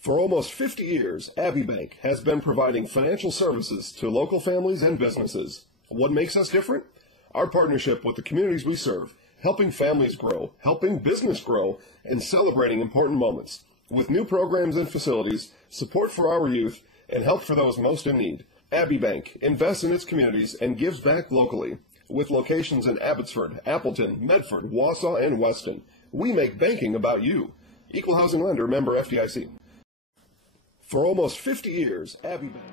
For almost 50 years, Abbey Bank has been providing financial services to local families and businesses. What makes us different? Our partnership with the communities we serve, helping families grow, helping business grow, and celebrating important moments. With new programs and facilities, support for our youth, and help for those most in need. Abbey Bank invests in its communities and gives back locally. With locations in Abbotsford, Appleton, Medford, Wausau, and Weston, we make banking about you. Equal housing lender, member FDIC. For almost 50 years, Abbey Bank.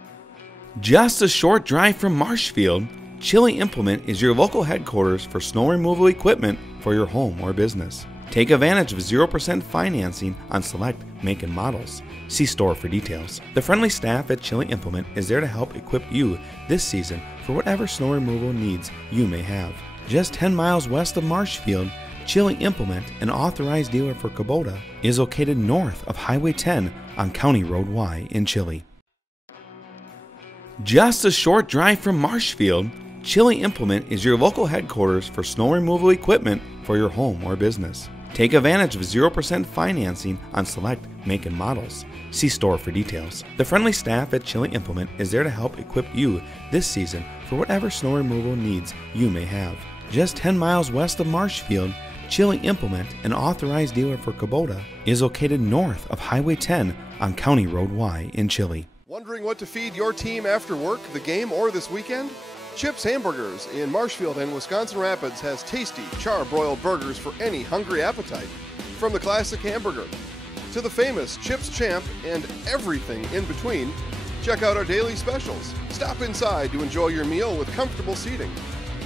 Just a short drive from Marshfield, Chili Implement is your local headquarters for snow removal equipment for your home or business. Take advantage of 0% financing on select make and models. See store for details. The friendly staff at Chili Implement is there to help equip you this season for whatever snow removal needs you may have. Just 10 miles west of Marshfield, Chili Implement, an authorized dealer for Kubota, is located north of Highway 10 on County Road Y in Chili. Just a short drive from Marshfield, Chili Implement is your local headquarters for snow removal equipment for your home or business. Take advantage of 0% financing on select make and models. See store for details. The friendly staff at Chili Implement is there to help equip you this season for whatever snow removal needs you may have. Just 10 miles west of Marshfield, Chili Implement, an authorized dealer for Kubota, is located north of Highway 10 on County Road Y in Chili. Wondering what to feed your team after work, the game, or this weekend? Chips Hamburgers in Marshfield and Wisconsin Rapids has tasty, char-broiled burgers for any hungry appetite. From the classic hamburger to the famous Chips Champ and everything in between, check out our daily specials. Stop inside to enjoy your meal with comfortable seating.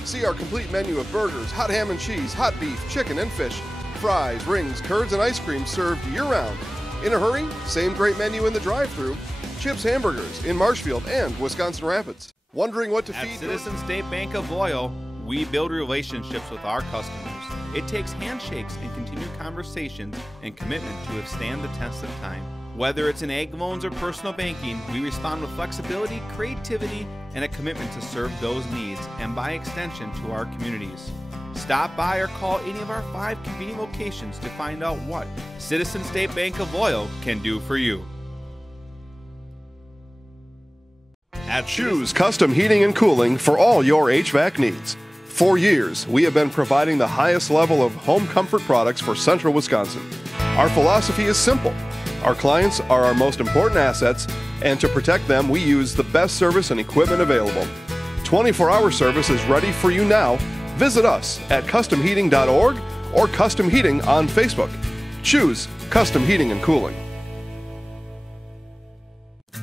See our complete menu of burgers, hot ham and cheese, hot beef, chicken and fish, fries, rings, curds, and ice cream served year-round. In a hurry? Same great menu in the drive-thru. Chips Hamburgers in Marshfield and Wisconsin Rapids. Wondering what to feed? At Citizen State Bank of Loyal, we build relationships with our customers. It takes handshakes and continued conversations and commitment to withstand the test of time. Whether it's in ag loans or personal banking, we respond with flexibility, creativity, and a commitment to serve those needs and by extension to our communities. Stop by or call any of our 5 convenient locations to find out what Citizen State Bank of Loyal can do for you. Choose Custom Heating and Cooling for all your HVAC needs. For years, we have been providing the highest level of home comfort products for central Wisconsin. Our philosophy is simple. Our clients are our most important assets, and to protect them, we use the best service and equipment available. 24-hour service is ready for you now. Visit us at customheating.org or Custom Heating on Facebook. Choose Custom Heating and Cooling.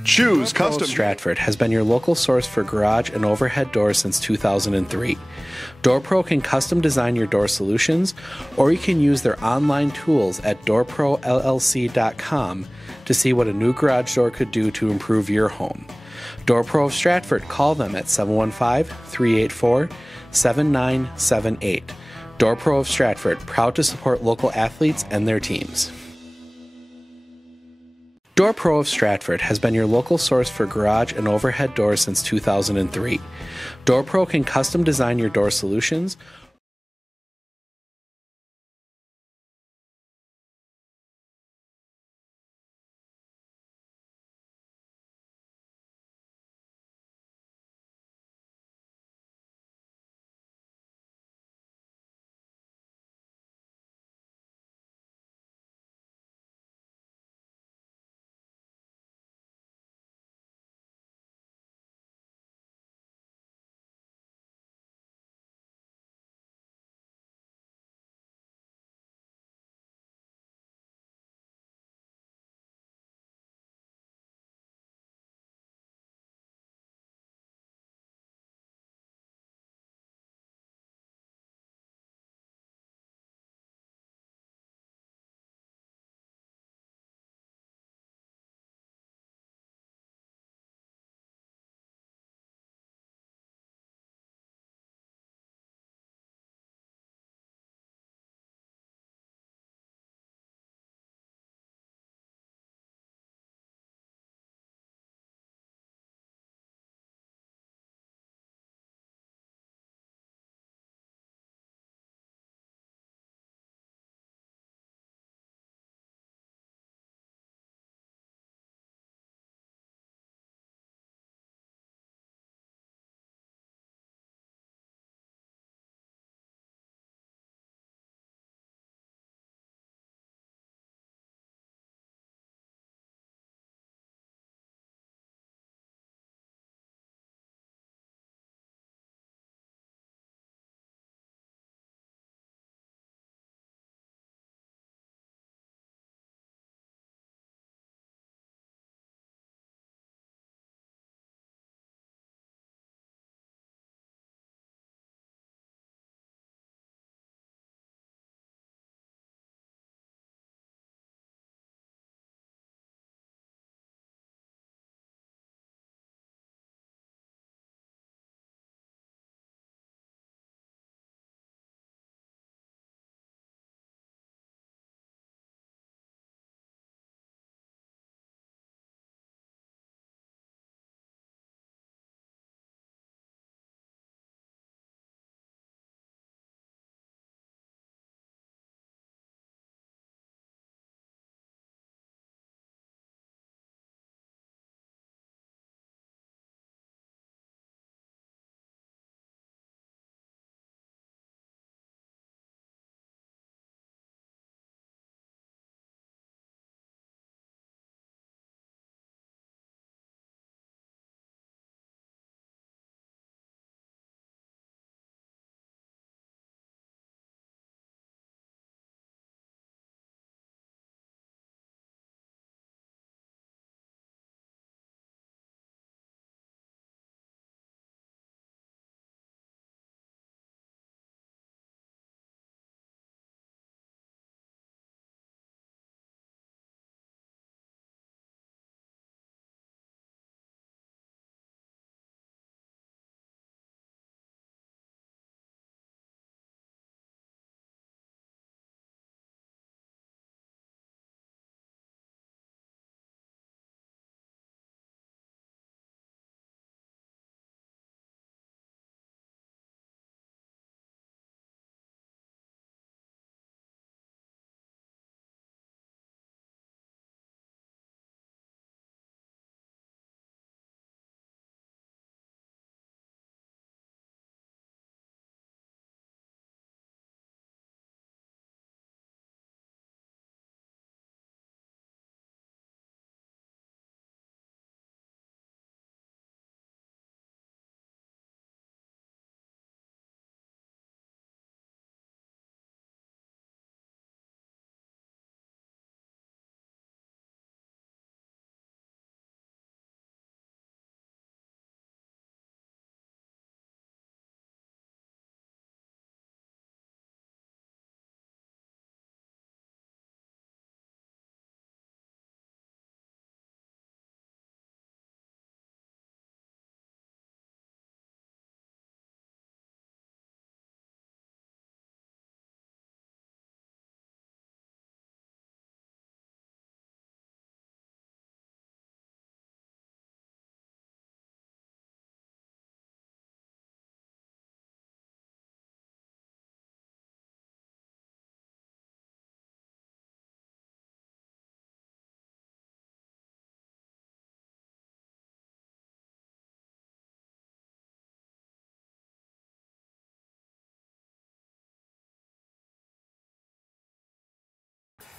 Choose Custom. Stratford has been your local source for garage and overhead doors since 2003. DoorPro can custom design your door solutions, or you can use their online tools at doorprollc.com to see what a new garage door could do to improve your home. DoorPro of Stratford, call them at 715-384-7978. DoorPro of Stratford, proud to support local athletes and their teams. DoorPro of Stratford has been your local source for garage and overhead doors since 2003. DoorPro can custom design your door solutions,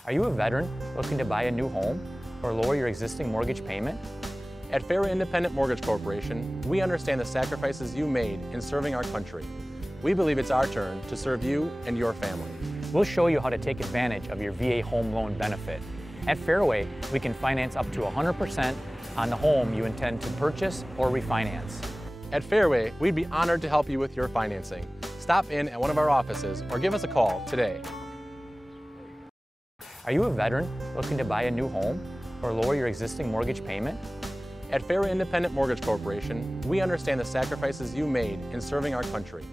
Are you a veteran looking to buy a new home or lower your existing mortgage payment? At Fairway Independent Mortgage Corporation, we understand the sacrifices you made in serving our country. We believe it's our turn to serve you and your family. We'll show you how to take advantage of your VA home loan benefit. At Fairway, we can finance up to 100% on the home you intend to purchase or refinance. At Fairway, we'd be honored to help you with your financing. Stop in at one of our offices or give us a call today. Are you a veteran looking to buy a new home or lower your existing mortgage payment? At Fairway Independent Mortgage Corporation, we understand the sacrifices you made in serving our country.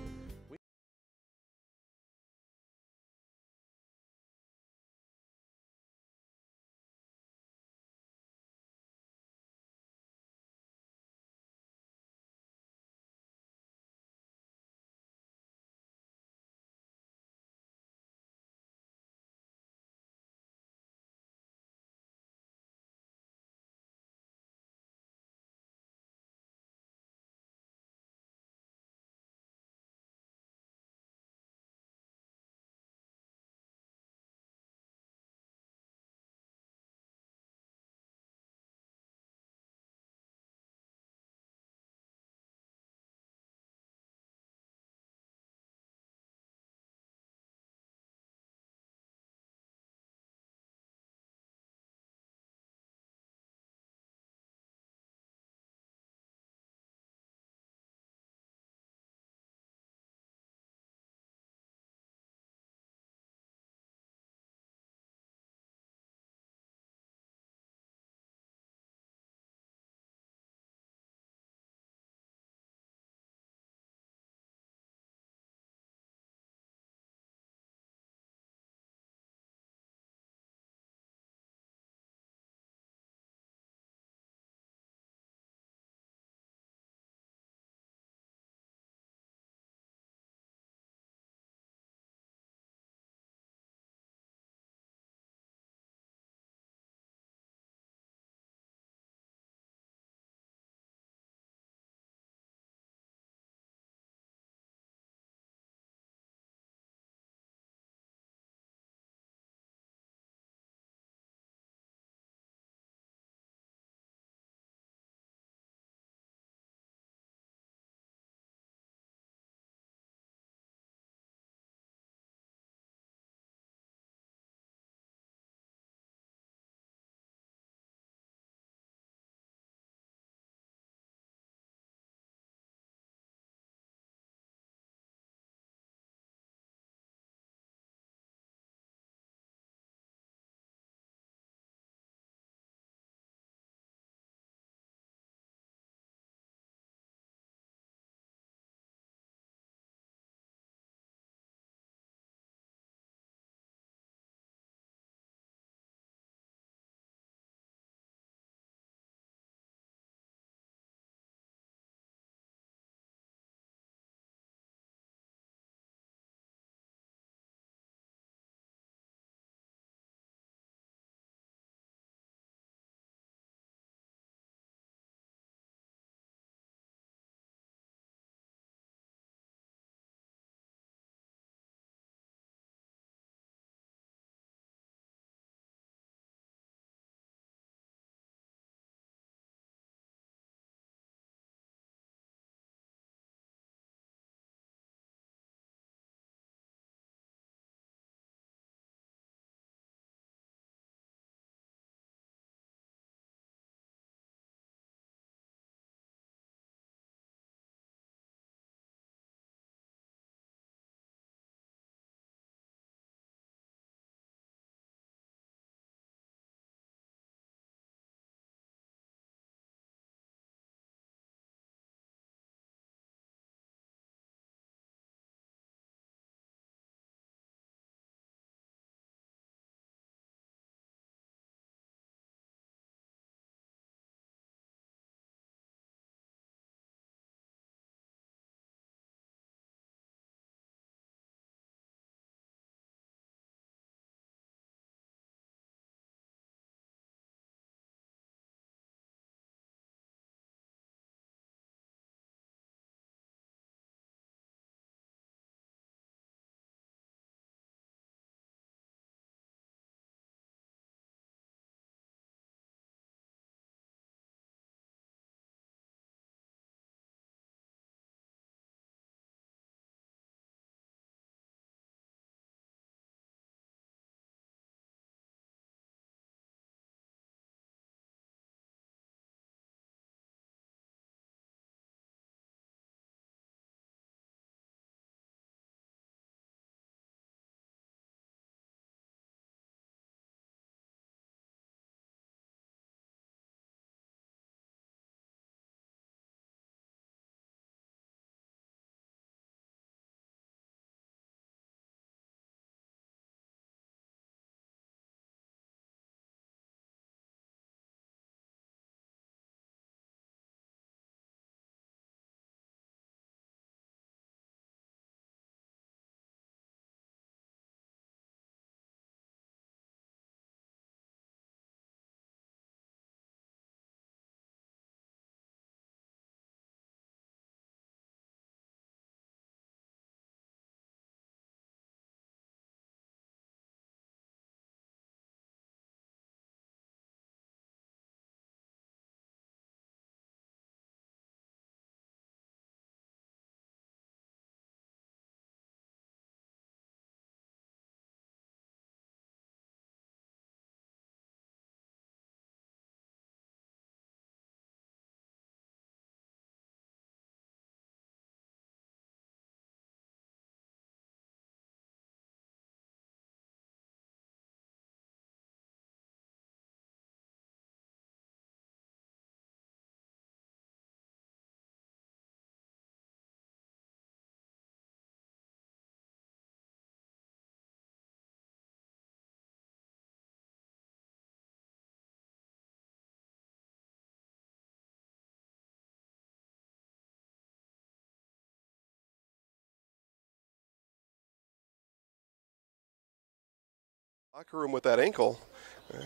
Locker room with that ankle.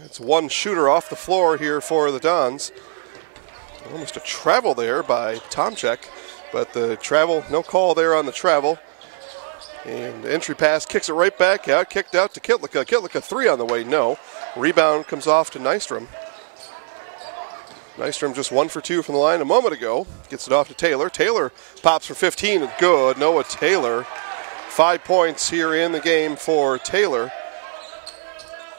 It's one shooter off the floor here for the Dons. Almost a travel there by Tomczyk, but the travel, no call there on the travel. And entry pass kicks it right back out, kicked out to Kitlika. Kitlika 3 on the way, no. Rebound comes off to Nystrom. Nystrom just 1 for 2 from the line a moment ago. Gets it off to Taylor. Taylor pops for 15, good. Noah Taylor, 5 points here in the game for Taylor.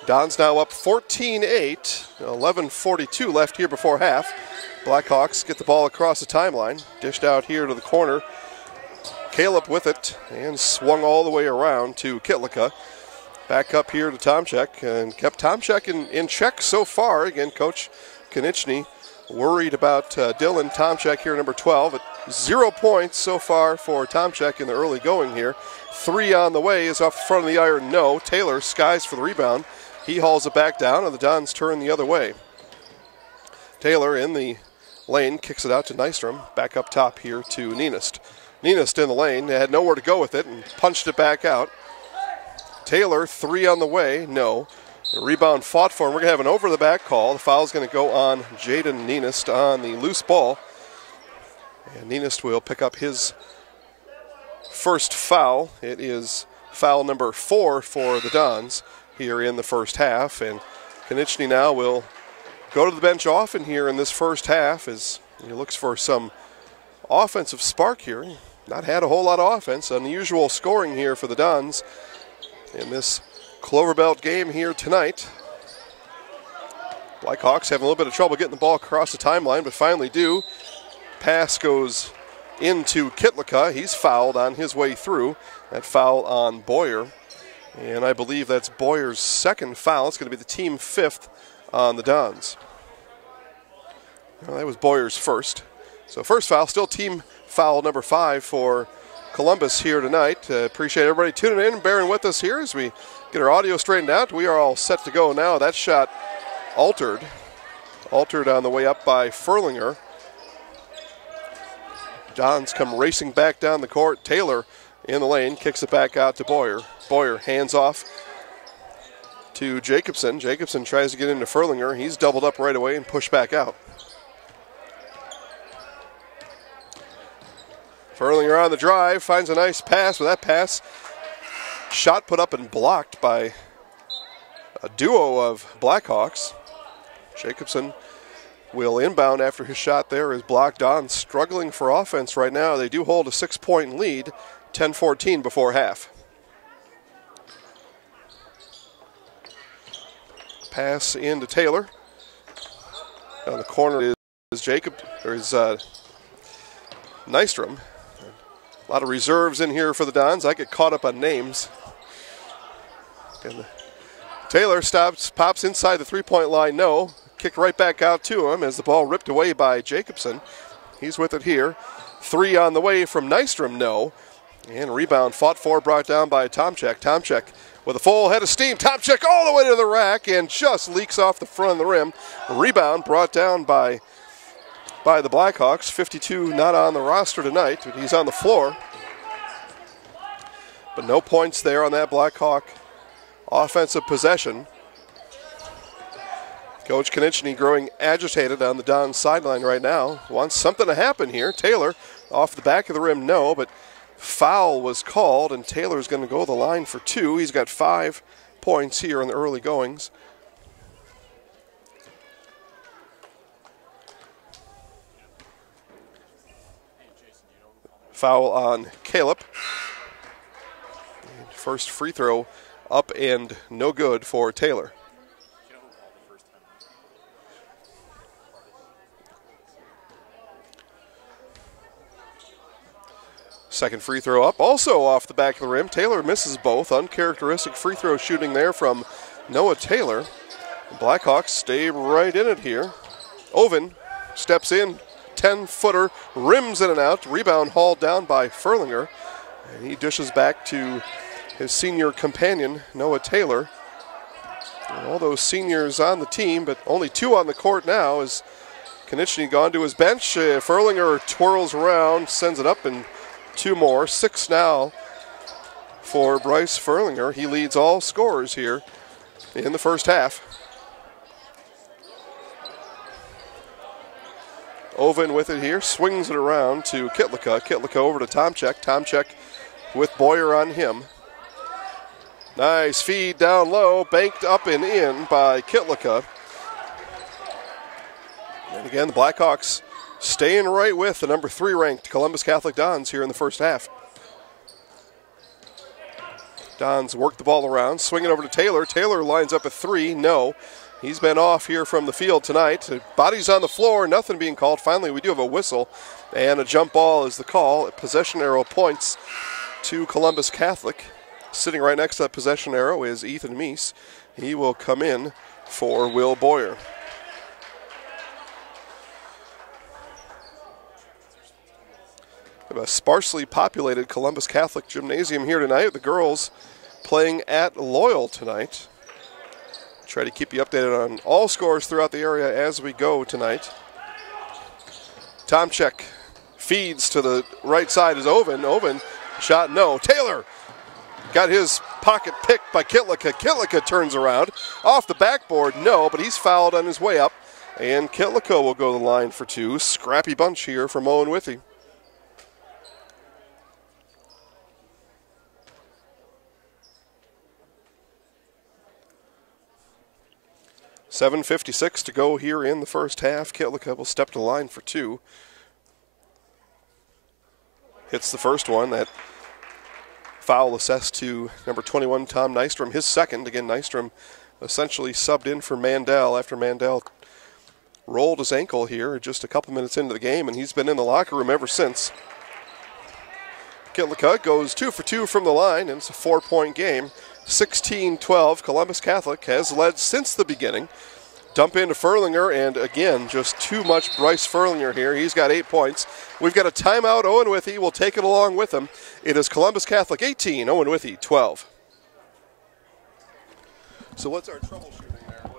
Dons now up 14-8, 11:42 left here before half. Blackhawks get the ball across the timeline, dished out here to the corner. Caleb with it and swung all the way around to Kitlika. Back up here to Tomczyk and kept Tomczyk in check so far. Again, Coach Konieczny worried about Dylan Tomczyk here, number 12. At 0 points so far for Tomczyk in the early going here. 3 on the way is off the front of the iron, no. Taylor skies for the rebound. He hauls it back down and the Dons turn the other way. Taylor in the lane kicks it out to Nystrom. Back up top here to Nienist. Nienist in the lane, had nowhere to go with it and punched it back out. Taylor, 3 on the way, no. The rebound fought for him. We're going to have an over-the-back call. The foul's going to go on Jaden Nienist on the loose ball. And Nienist will pick up his first foul. It is foul number 4 for the Dons here in the first half. And Konieczny now will go to the bench often here in this first half as he looks for some offensive spark here. Not had a whole lot of offense. Unusual scoring here for the Dons in this Cloverbelt game here tonight. Blackhawks having a little bit of trouble getting the ball across the timeline, but finally do. Pass goes into Kitlika. He's fouled on his way through. That foul on Boyer. And I believe that's Boyer's second foul. It's going to be the team 5th on the Dons. Well, that was Boyer's first. So first foul, still team foul number 5 for Columbus here tonight. Appreciate everybody tuning in and bearing with us here as we get our audio straightened out. We are all set to go now. That shot altered on the way up by Furlinger. Dons come racing back down the court. Taylor in the lane, kicks it back out to Boyer. Boyer hands off to Jacobson. Jacobson tries to get into Furlinger. He's doubled up right away and pushed back out. Furlinger on the drive, finds a nice pass. With that pass, shot put up and blocked by a duo of Blackhawks. Jacobson will inbound after his shot there is blocked on. Struggling for offense right now. They do hold a 6-point lead, 10-14 before half. Pass into Taylor. On the corner is Nystrom. A lot of reserves in here for the Dons. I get caught up on names. And Taylor pops inside the 3-point line. No. Kicked right back out to him as the ball ripped away by Jacobson. He's with it here. 3 on the way from Nystrom. No. And rebound fought for, brought down by Tomczyk. Tomczyk with a full head of steam. Tomczyk all the way to the rack and just leaks off the front of the rim. Rebound brought down by the Blackhawks. 52 not on the roster tonight, but he's on the floor. But no points there on that Blackhawk offensive possession. Coach Konieczny growing agitated on the Dons sideline right now. Wants something to happen here. Taylor off the back of the rim, no, but foul was called, and Taylor's going to go the line for 2. He's got 5 points here in the early goings. Foul on Caleb. First free throw up and no good for Taylor. Second free throw up, also off the back of the rim. Taylor misses both. Uncharacteristic free throw shooting there from Noah Taylor. The Blackhawks stay right in it here. Owen steps in, 10-footer, rims in and out. Rebound hauled down by Furlinger. And he dishes back to his senior companion, Noah Taylor. And all those seniors on the team, but only 2 on the court now as Konieczny gone to his bench. Furlinger twirls around, sends it up, and 2 more. 6 now for Bryce Furlinger. He leads all scorers here in the first half. Owen-Withee here, swings it around to Kitlika. Kitlika over to Tomczyk. Tomczyk with Boyer on him. Nice feed down low, banked up and in by Kitlika. And again, the Blackhawks staying right with the number 3 ranked Columbus Catholic Dons here in the first half. Dons work the ball around, swing it over to Taylor. Taylor lines up at 3, no. He's been off here from the field tonight. Bodies on the floor, nothing being called. Finally, we do have a whistle, and a jump ball is the call. Possession arrow points to Columbus Catholic. Sitting right next to that possession arrow is Ethan Meese. He will come in for Will Boyer. We have a sparsely populated Columbus Catholic gymnasium here tonight. The girls playing at Loyal tonight. Try to keep you updated on all scores throughout the area as we go tonight. Tomczyk feeds to the right side is Owen. Owen, shot no. Taylor got his pocket picked by Kitlika. Kitlika turns around. Off the backboard, no, but he's fouled on his way up. And Kitlika will go to the line for 2. Scrappy bunch here from Owen-Withee. .7:56 to go here in the first half. Kitlika will step to the line for 2. Hits the first one. That foul assessed to number 21, Tom Nystrom. His second. Again, Nystrom essentially subbed in for Mandel after Mandel rolled his ankle here just a couple minutes into the game, and he's been in the locker room ever since. Kitlika goes 2 for 2 from the line, and it's a 4-point game. 16-12, Columbus Catholic has led since the beginning. Dump into Furlinger, and again, just too much Bryce Furlinger here. He's got 8 points. We've got a timeout. Owen-Withee will take it along with him. It is Columbus Catholic 18, Owen-Withee 12. So what's our troubleshooting there?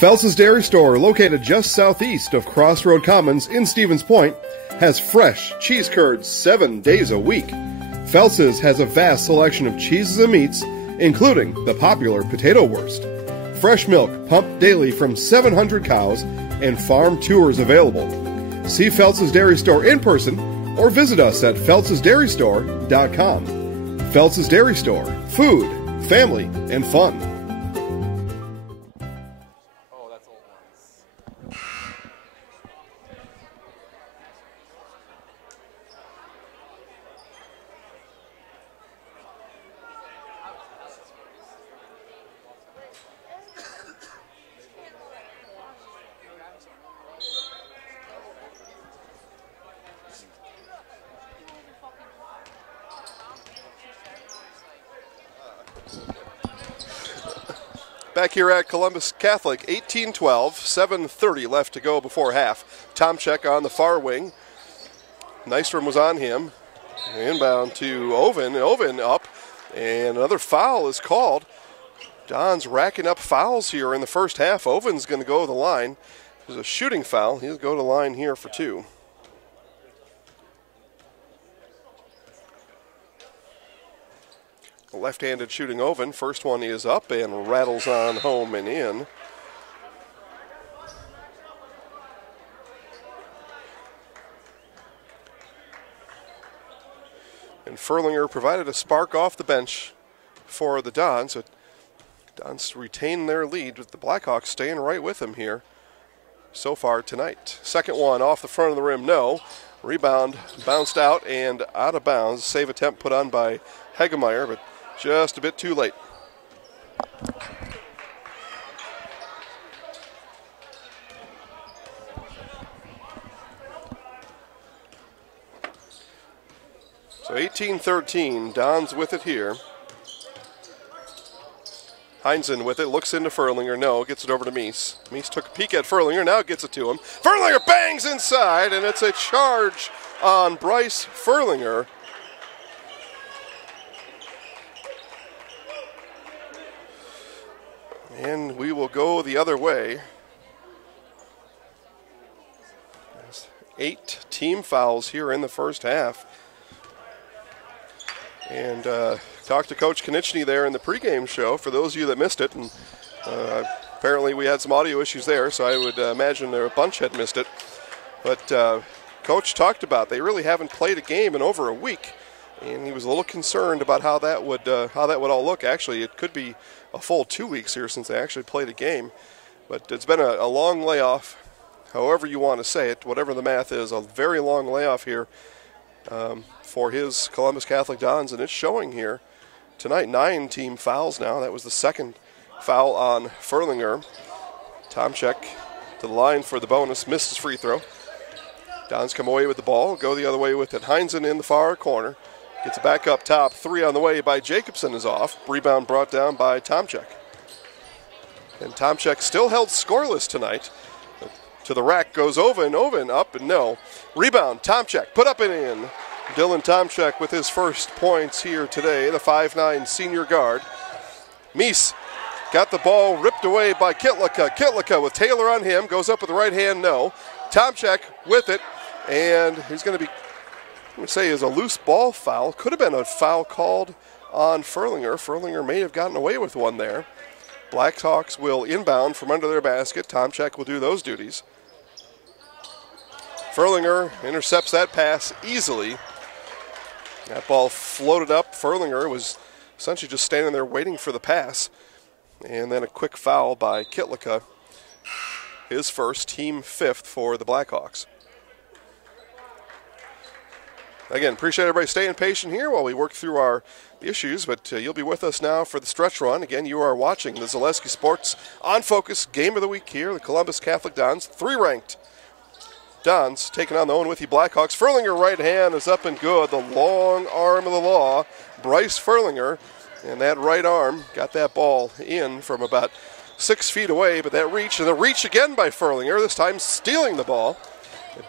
Phelps' Dairy Store, located just southeast of Crossroad Commons in Stevens Point, has fresh cheese curds 7 days a week. Phelps' has a vast selection of cheeses and meats, including the popular potato wurst. Fresh milk pumped daily from 700 cows, and farm tours available. See Phelps' Dairy Store in person or visit us at phelpsdairystore.com. Phelps' Dairy Store, food, family, and fun. Back here at Columbus Catholic, 18-12, 7:30 left to go before half. Tomczyk on the far wing. Nystrom was on him. Inbound to Owen. Owen up, and another foul is called. Don's racking up fouls here in the first half. Owen's going to go to the line. There's a shooting foul. He'll go to the line here for 2. Left-handed shooting Owen. First one is up and rattles on home and in. And Furlinger provided a spark off the bench for the Dons. So Dons retain their lead, with the Blackhawks staying right with them here so far tonight. Second one off the front of the rim, no. Rebound bounced out and out of bounds. Save attempt put on by Hegemeyer, but just a bit too late. So 18-13, Dons with it here. Heinzen with it, looks into Furlinger, no, gets it over to Meese. Meese took a peek at Furlinger, now gets it to him. Furlinger bangs inside, and it's a charge on Bryce Furlinger. And we will go the other way. 8 team fouls here in the first half. and talked to Coach Konechny there in the pregame show, for those of you that missed it. And apparently we had some audio issues there, so I would imagine a bunch had missed it. But Coach talked about they really haven't played a game in over a week, and he was a little concerned about how that would all look. Actually, it could be a full 2 weeks here since they actually played a game. But it's been a long layoff, however you want to say it, whatever the math is, a very long layoff here for his Columbus Catholic Dons, and it's showing here tonight. 9 team fouls now. That was the second foul on Furlinger. Tomczyk to the line for the bonus, missed his free throw. Dons come away with the ball, go the other way with it. Heinzen in the far corner. Gets it back up top. 3 on the way by Jacobson is off. Rebound brought down by Tomczyk. And Tomczyk still held scoreless tonight. To the rack goes Owen up and no. Rebound, Tomczyk put up and in. Dylan Tomczyk with his first points here today, the 5'9" senior guard. Meese got the ball ripped away by Kitlika. Kitlika with Taylor on him, goes up with the right hand, no. Tomczyk with it, and he's going to be, I'm going to say, is a loose ball foul. Could have been a foul called on Furlinger. Furlinger may have gotten away with one there. Blackhawks will inbound from under their basket. Tomczyk will do those duties. Furlinger intercepts that pass easily. That ball floated up. Furlinger was essentially just standing there waiting for the pass. And then a quick foul by Kitlika. His first, team 5th for the Blackhawks. Again, appreciate everybody staying patient here while we work through our issues, but you'll be with us now for the stretch run. Again, you are watching the Zaleski Sports On Focus Game of the Week here. The Columbus Catholic Dons, 3-ranked Dons taking on the Owen-Withee Blackhawks. Furlinger right hand is up and good. The long arm of the law, Bryce Furlinger, and that right arm got that ball in from about 6 feet away, but that reach, and the reach again by Furlinger, this time stealing the ball.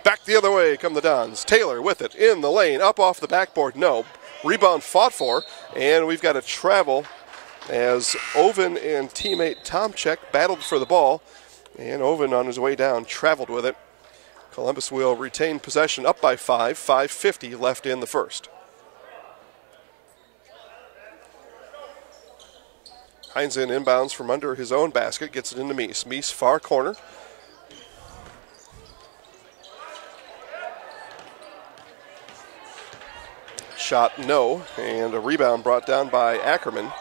Back the other way come the Dons. Taylor with it in the lane, up off the backboard, no. Rebound fought for, and we've got a travel as Owen and teammate Tomczyk battled for the ball, and Owen on his way down traveled with it. Columbus will retain possession up by 5, 5:50 left in the first. Heinzen inbounds from under his own basket, gets it into Meese. Meese far corner. Shot no, and a rebound brought down by Ackerman.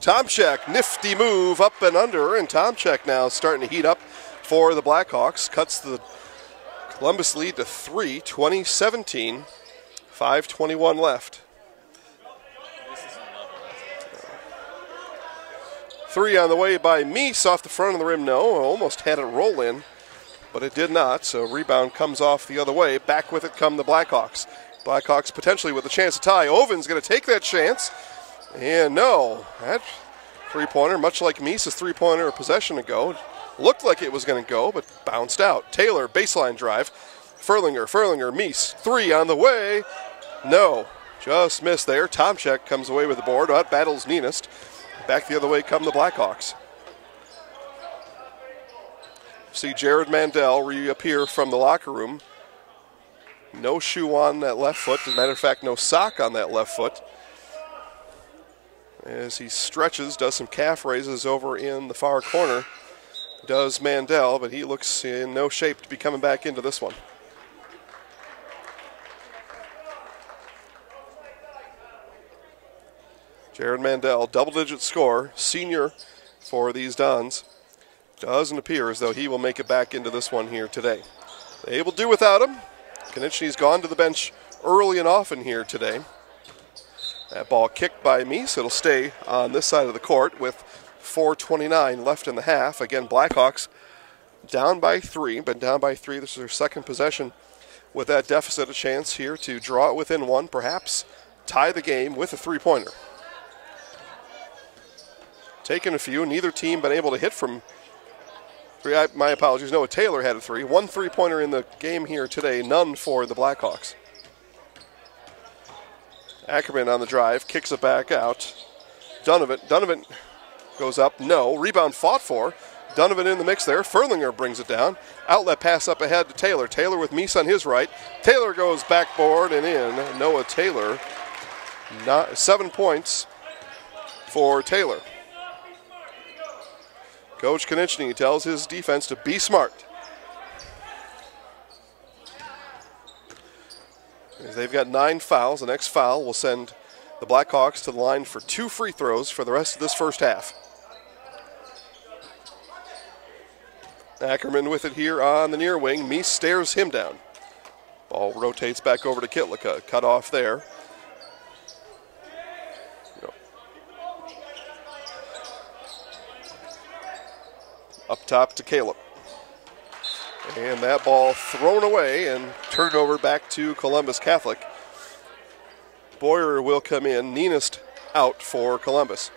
Tomczyk, nifty move up and under, and Tomczyk now starting to heat up for the Blackhawks. Cuts the Columbus lead to 3, 20-17, 5:21 left. 3 on the way by Meese off the front of the rim, no. Almost had it roll in, but it did not, so rebound comes off the other way. Back with it come the Blackhawks. Blackhawks potentially with a chance to tie. Owen's going to take that chance, and no. That three-pointer, much like Meese's three-pointer a possession ago, looked like it was going to go, but bounced out. Taylor, baseline drive. Furlinger, Meese, 3 on the way. No, just missed there. Tomczyk comes away with the board. Out battles Nienist. Back the other way come the Blackhawks. See Jared Mandel reappear from the locker room. No shoe on that left foot. As a matter of fact, no sock on that left foot. As he stretches, does some calf raises over in the far corner. Does Mandel, but he looks in no shape to be coming back into this one. Jared Mandel, double-digit score, senior for these Dons. Doesn't appear as though he will make it back into this one here today. They will do without him. Konechny's gone to the bench early and often here today. That ball kicked by Meese. It'll stay on this side of the court with 4:29 left in the half. Again, Blackhawks down by 3, but down by 3. This is their second possession with that deficit. A chance here to draw it within 1, perhaps tie the game with a three-pointer. Taken a few. Neither team been able to hit from 3. My apologies. Noah Taylor had a 3. 1 three-pointer in the game here today. None for the Blackhawks. Ackerman on the drive. Kicks it back out. Donovan goes up. No. Rebound fought for. Donovan in the mix there. Furlinger brings it down. Outlet pass up ahead to Taylor. Taylor with Meese on his right. Taylor goes backboard and in. Noah Taylor. 7 points for Taylor. Coach Konechny tells his defense to be smart. As they've got 9 fouls. The next foul will send the Blackhawks to the line for 2 free throws for the rest of this first half. Ackerman with it here on the near wing. Meese stares him down. Ball rotates back over to Kitlika. Cut off there. Up top to Caleb. And that ball thrown away and turned over back to Columbus Catholic. Boyer will come in. Nienist out for Columbus.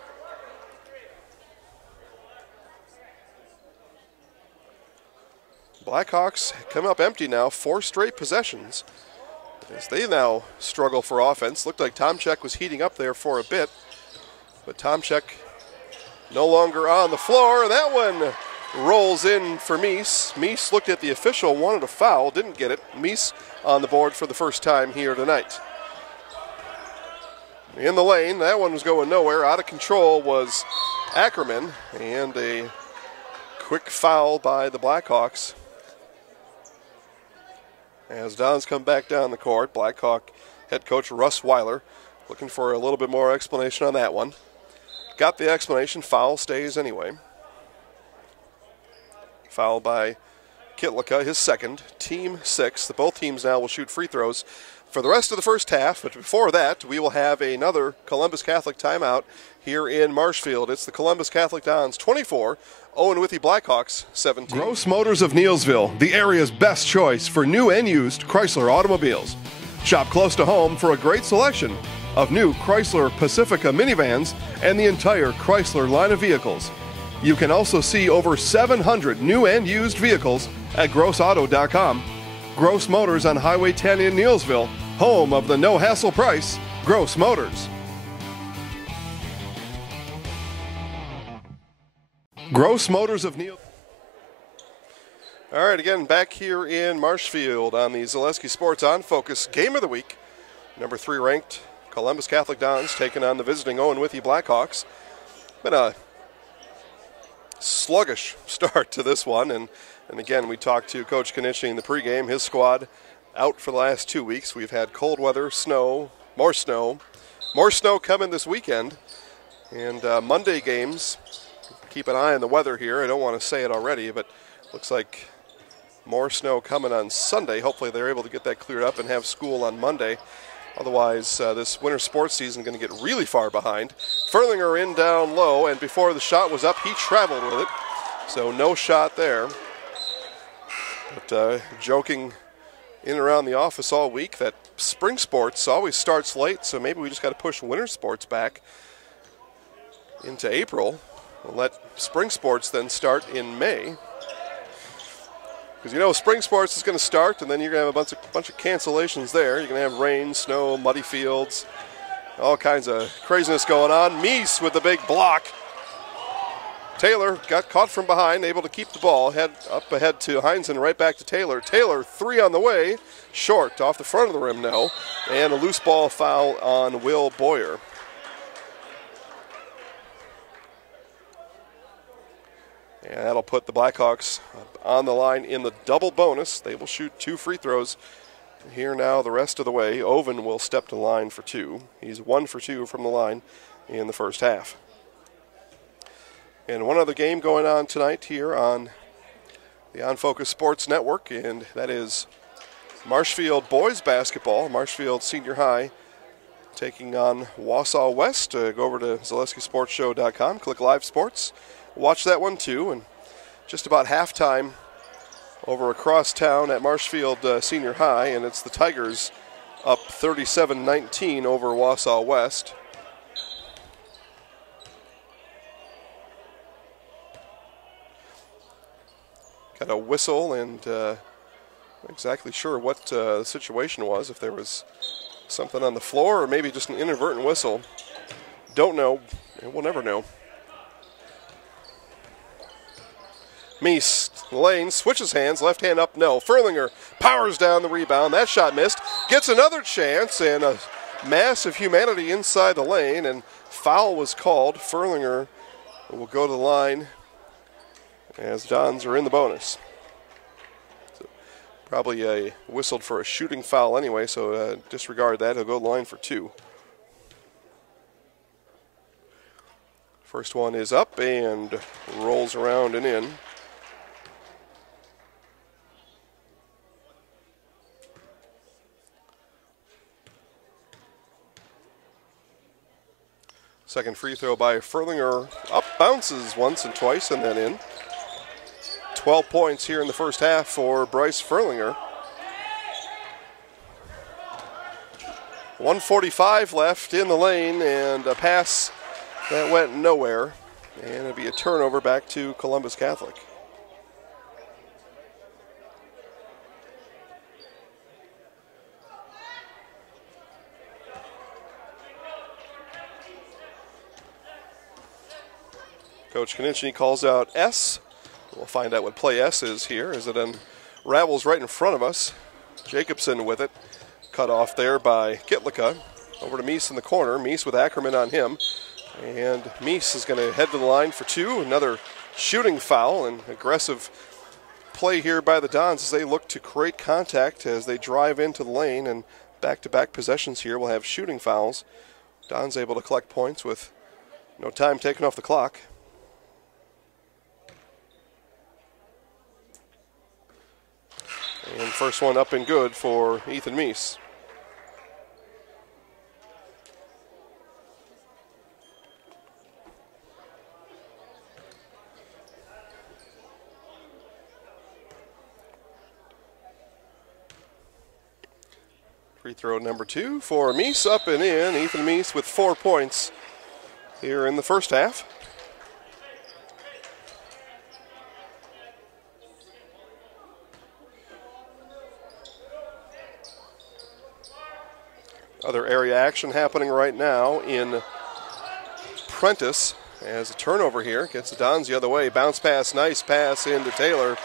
Blackhawks come up empty now, 4 straight possessions. As they now struggle for offense. Looked like Tomchek was heating up there for a bit. But Tomchek no longer on the floor. That one rolls in for Meese. Meese looked at the official, wanted a foul, didn't get it. Meese on the board for the first time here tonight. In the lane, that one was going nowhere. Out of control was Ackerman, and a quick foul by the Blackhawks. As Dons come back down the court, Blackhawk head coach Russ Weiler looking for a little bit more explanation on that one. Got the explanation, foul stays anyway. Foul by Kitlika, his second, team 6. Both teams now will shoot free throws for the rest of the first half, but before that, we will have another Columbus Catholic timeout here in Marshfield. It's the Columbus Catholic Dons 24, Owen-Withee Blackhawks 17. Gross Motors of Neilsville, the area's best choice for new and used Chrysler automobiles. Shop close to home for a great selection of new Chrysler Pacifica minivans and the entire Chrysler line of vehicles. You can also see over 700 new and used vehicles at grossauto.com. Gross Motors on Highway 10 in Neilsville, home of the no-hassle price, Gross Motors. Gross Motors of Neil. All right, again, back here in Marshfield on the Zaleski Sports On Focus Game of the Week. Number 3 ranked Columbus Catholic Dons taking on the visiting Owen-Withee Blackhawks. Been a sluggish start to this one, and again, we talked to Coach Konechny in the pregame. His squad out for the last 2 weeks. We've had cold weather, snow coming this weekend, and Monday games. Keep an eye on the weather here. I don't want to say it already, but looks like more snow coming on Sunday. Hopefully they're able to get that cleared up and have school on Monday. Otherwise, this winter sports season is going to get really far behind. Furlinger in down low, and before the shot was up, he traveled with it. So no shot there. But joking in and around the office all week that spring sports always starts late, so maybe we just got to push winter sports back into April. We'll let spring sports then start in May. Because you know spring sports is going to start, and then you're going to have a bunch of cancellations there. You're going to have rain, snow, muddy fields, all kinds of craziness going on. Meese with the big block. Taylor got caught from behind, able to keep the ball. Head up ahead to Heinz and right back to Taylor. Taylor, 3 on the way. Short, off the front of the rim, no. And a loose ball foul on Will Boyer. And that'll put the Blackhawks on the line in the double bonus. They will shoot 2 free throws here now the rest of the way. Owen will step to the line for 2. He's 1 for 2 from the line in the first half. And one other game going on tonight here on the On Focus Sports Network, and that is Marshfield boys basketball. Marshfield Senior High taking on Wausau West. Go over to ZaleskiSportsShow.com, click Live Sports. Watch that one too, and just about halftime over across town at Marshfield Senior High, and it's the Tigers up 37-19 over Wausau West. Got a whistle, and not exactly sure what the situation was, if there was something on the floor or maybe just an inadvertent whistle. Don't know, and we'll never know. Meese, lane, switches hands, left hand up, no. Furlinger powers down the rebound. That shot missed. Gets another chance, and a mass of humanity inside the lane, and foul was called. Furlinger will go to the line as Dons are in the bonus. So probably whistled for a shooting foul anyway, so disregard that. He'll go to the line for 2. First one is up and rolls around and in. Second free throw by Furlinger. Up, bounces once and twice and then in. 12 points here in the first half for Bryce Furlinger. 1:45 left in the lane, and a pass that went nowhere. And it'll be a turnover back to Columbus Catholic. Coach Konieczny calls out S. We'll find out what play S is here as it unravels right in front of us. Jacobson with it. Cut off there by Kitlicka. Over to Meese in the corner. Meese with Ackerman on him. And Meese is going to head to the line for 2. Another shooting foul, and aggressive play here by the Dons as they look to create contact as they drive into the lane. And back-to-back possessions here will have shooting fouls. Dons able to collect points with no time taken off the clock. And first one up and good for Ethan Meese. Free throw number 2 for Meese, up and in. Ethan Meese with 4 points here in the first half. Other area action happening right now in Prentice as a turnover here. Gets the Dons the other way. Bounce pass, nice pass into Taylor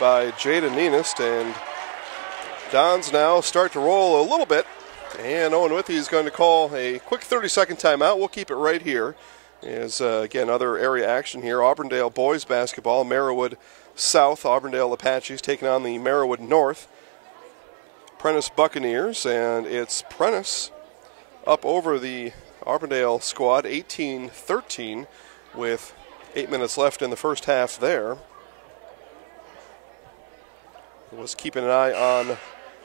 by Jaden Nenist. And Dons now start to roll a little bit. And Owen-Withee is going to call a quick 30-second timeout. We'll keep it right here. As, again, other area action here. Auburndale boys basketball. Merriwood South. Auburndale Apaches taking on the Merriwood North. Prentice Buccaneers, and it's Prentice up over the Auburndale squad, 18-13, with 8 minutes left in the first half there. Was keeping an eye on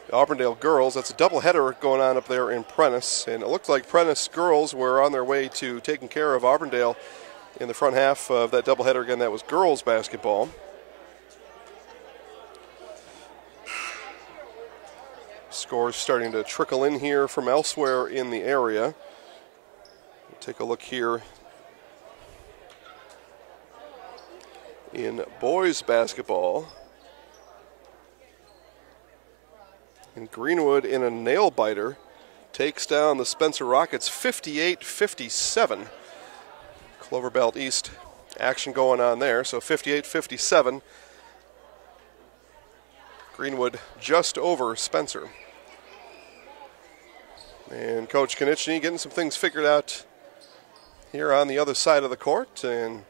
the Auburndale girls. That's a doubleheader going on up there in Prentice, and it looked like Prentice girls were on their way to taking care of Auburndale in the front half of that doubleheader. Again, that was girls basketball. Scores starting to trickle in here from elsewhere in the area. Take a look here in boys basketball. And Greenwood in a nail biter takes down the Spencer Rockets 58-57. Clover Belt East action going on there, so 58-57. Greenwood just over Spencer. And Coach Konieczny getting some things figured out here on the other side of the court, and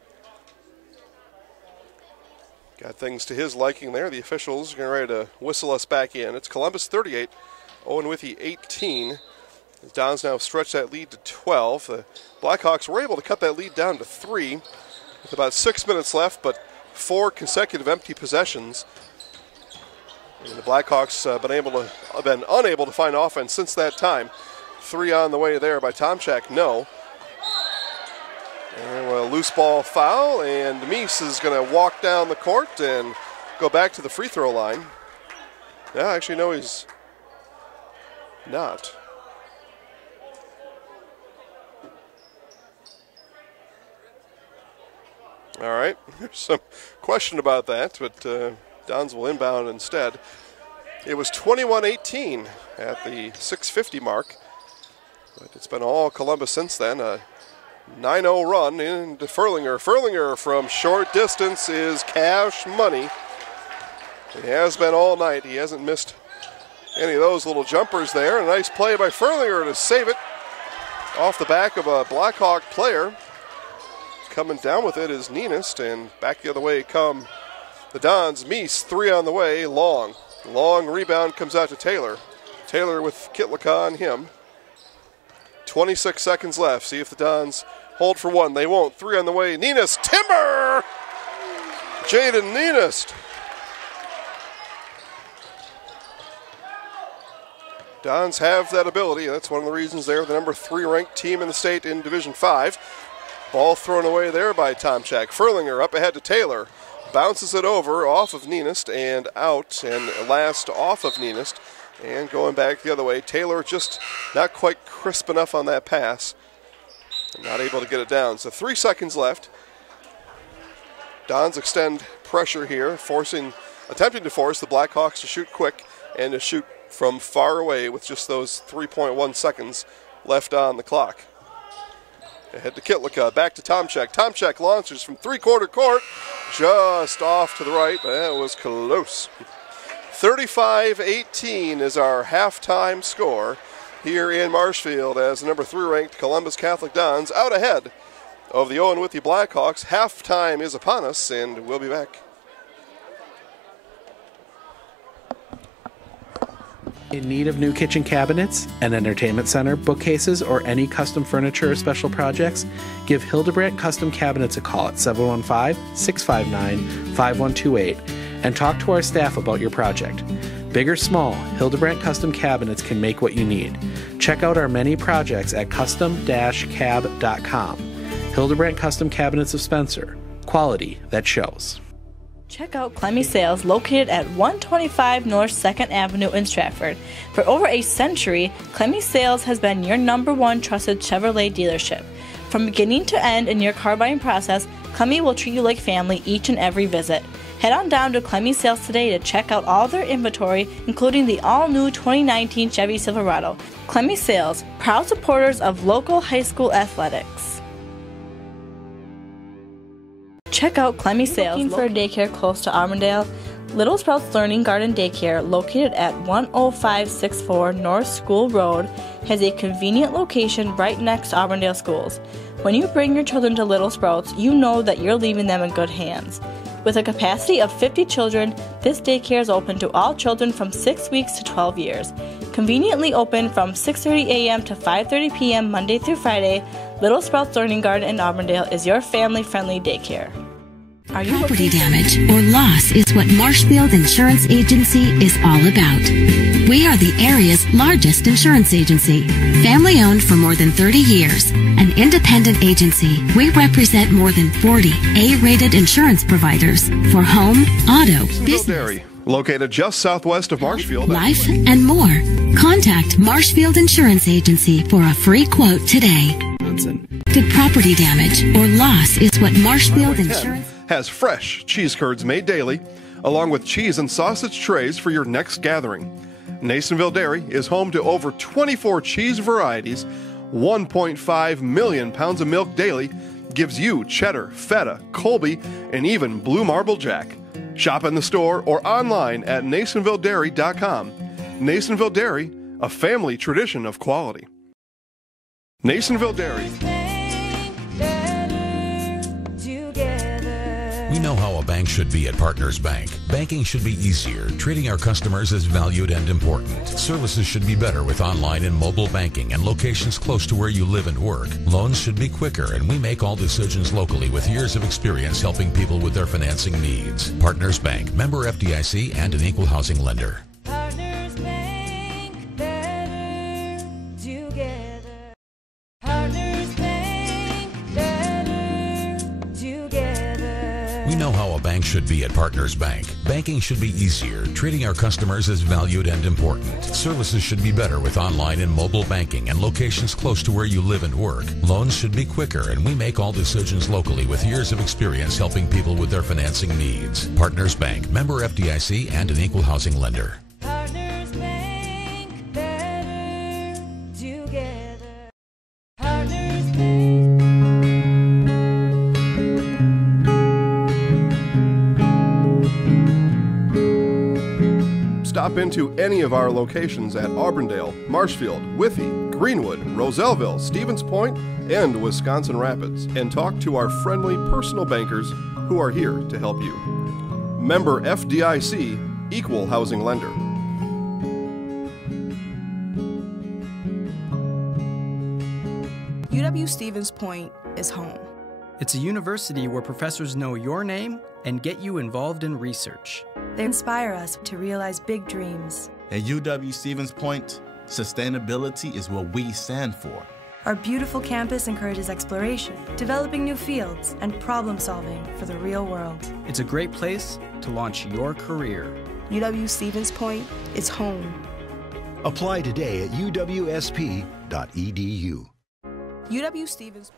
got things to his liking there. The officials are ready to whistle us back in. It's Columbus 38, Owen-Withee 18. The Dons now stretch that lead to 12. The Blackhawks were able to cut that lead down to 3 with about 6 minutes left, but 4 consecutive empty possessions. And the Blackhawks been unable to find offense since that time. 3 on the way there by Tomchak, no. And a loose ball foul, and Meese is going to walk down the court and go back to the free throw line. Yeah, actually, no, he's not. All right, there's some question about that, but Dons will inbound instead. It was 21-18 at the 6:50 mark, but it's been all Columbus since then. 9-0 run into Furlinger. Furlinger from short distance is cash money. He has been all night. He hasn't missed any of those little jumpers there. A nice play by Furlinger to save it off the back of a Blackhawk player. Coming down with it is Nienist, and back the other way come the Dons. Meese, 3 on the way, long. Long rebound comes out to Taylor. Taylor with Kitlaka on him. 26 seconds left. See if the Dons hold for one. They won't. 3 on the way. Nienist, timber! Jaden Nienist. Dons have that ability. That's one of the reasons they're the number 3 ranked team in the state in Division 5. Ball thrown away there by Tomchak. Furlinger up ahead to Taylor. Bounces it over off of Nienist and out, and last off of Nienist. And going back the other way, Taylor just not quite crisp enough on that pass. Not able to get it down. So 3 seconds left. Dons extend pressure here, attempting to force the Blackhawks to shoot quick and to shoot from far away with just those 3.1 seconds left on the clock. Ahead to Kitlaka, back to Tomchak. Tomchak launches from three-quarter court, just off to the right, but that was close. 35-18 is our halftime score here in Marshfield as the number 3 ranked Columbus Catholic Dons out ahead of the Owen-Withee Blackhawks. Halftime is upon us, and we'll be back. In need of new kitchen cabinets, an entertainment center, bookcases, or any custom furniture or special projects? Give Hildebrandt Custom Cabinets a call at 715-659-5128 and talk to our staff about your project. Big or small, Hildebrandt Custom Cabinets can make what you need. Check out our many projects at custom-cab.com. Hildebrandt Custom Cabinets of Spencer. Quality that shows. Check out Clemmy Sales, located at 125 North 2nd Avenue in Stratford. For over a century, Clemmy Sales has been your #1 trusted Chevrolet dealership. From beginning to end in your car buying process, Clemmy will treat you like family each and every visit. Head on down to Clemmy Sales today to check out all their inventory, including the all-new 2019 Chevy Silverado. Clemmy Sales, proud supporters of local high school athletics. Check out Clemmy Sales. Looking for a daycare close to Auburndale? Little Sprouts Learning Garden Daycare, located at 10564 North School Road, has a convenient location right next to Auburndale schools. When you bring your children to Little Sprouts, you know that you're leaving them in good hands. With a capacity of 50 children, this daycare is open to all children from 6 weeks to 12 years. Conveniently open from 6:30 a.m. to 5:30 p.m. Monday through Friday, Little Sprouts Learning Garden in Auburndale is your family-friendly daycare. Property damage or loss is what Marshfield Insurance Agency is all about. We are the area's largest insurance agency. Family owned for more than 30 years. An independent agency, we represent more than 40 A-rated insurance providers for home, auto, business, Dairy, located just southwest of Marshfield. Life, and more. Contact Marshfield Insurance Agency for a free quote today. Good property damage or loss is what Marshfield Insurance has fresh cheese curds made daily, along with cheese and sausage trays for your next gathering. Nasonville Dairy is home to over 24 cheese varieties. 1.5 million pounds of milk daily gives you cheddar, feta, Colby, and even blue marble jack. Shop in the store or online at NasonvilleDairy.com. Nasonville Dairy, a family tradition of quality. Nasonville Dairy. We know how a bank should be at Partners Bank. Banking should be easier, treating our customers as valued and important. Services should be better with online and mobile banking and locations close to where you live and work. Loans should be quicker, and we make all decisions locally with years of experience helping people with their financing needs. Partners Bank, member FDIC, and an equal housing lender. Partners Bank, better together. Partners Bank, better together. We know how a bank should be at Partners Bank. Banking should be easier, treating our customers as valued and important. Services should be better with online and mobile banking and locations close to where you live and work. Loans should be quicker, and we make all decisions locally with years of experience helping people with their financing needs. Partners Bank, member FDIC, and an equal housing lender. Partners Bank, better together. Partners Bank. stop into any of our locations at Auburndale, Marshfield, Withee, Greenwood, Roselleville, Stevens Point, and Wisconsin Rapids, and talk to our friendly personal bankers who are here to help you. Member FDIC, Equal Housing Lender. UW Stevens Point is home. It's a university where professors know your name and get you involved in research. They inspire us to realize big dreams. At UW Stevens Point, sustainability is what we stand for. Our beautiful campus encourages exploration, developing new fields, and problem solving for the real world. It's a great place to launch your career. UW Stevens Point is home. Apply today at uwsp.edu. UW Stevens.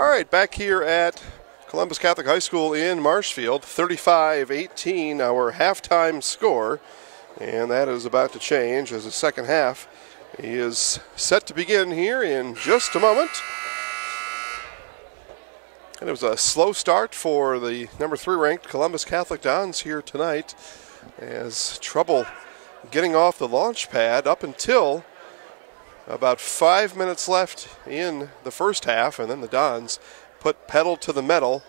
All right, back here at Columbus Catholic High School in Marshfield, 35-18, our halftime score. And that is about to change as the second half is set to begin here in just a moment. And it was a slow start for the number 3 ranked Columbus Catholic Dons here tonight, as trouble getting off the launch pad up until about 5 minutes left in the first half, and then the Dons put pedal to the metal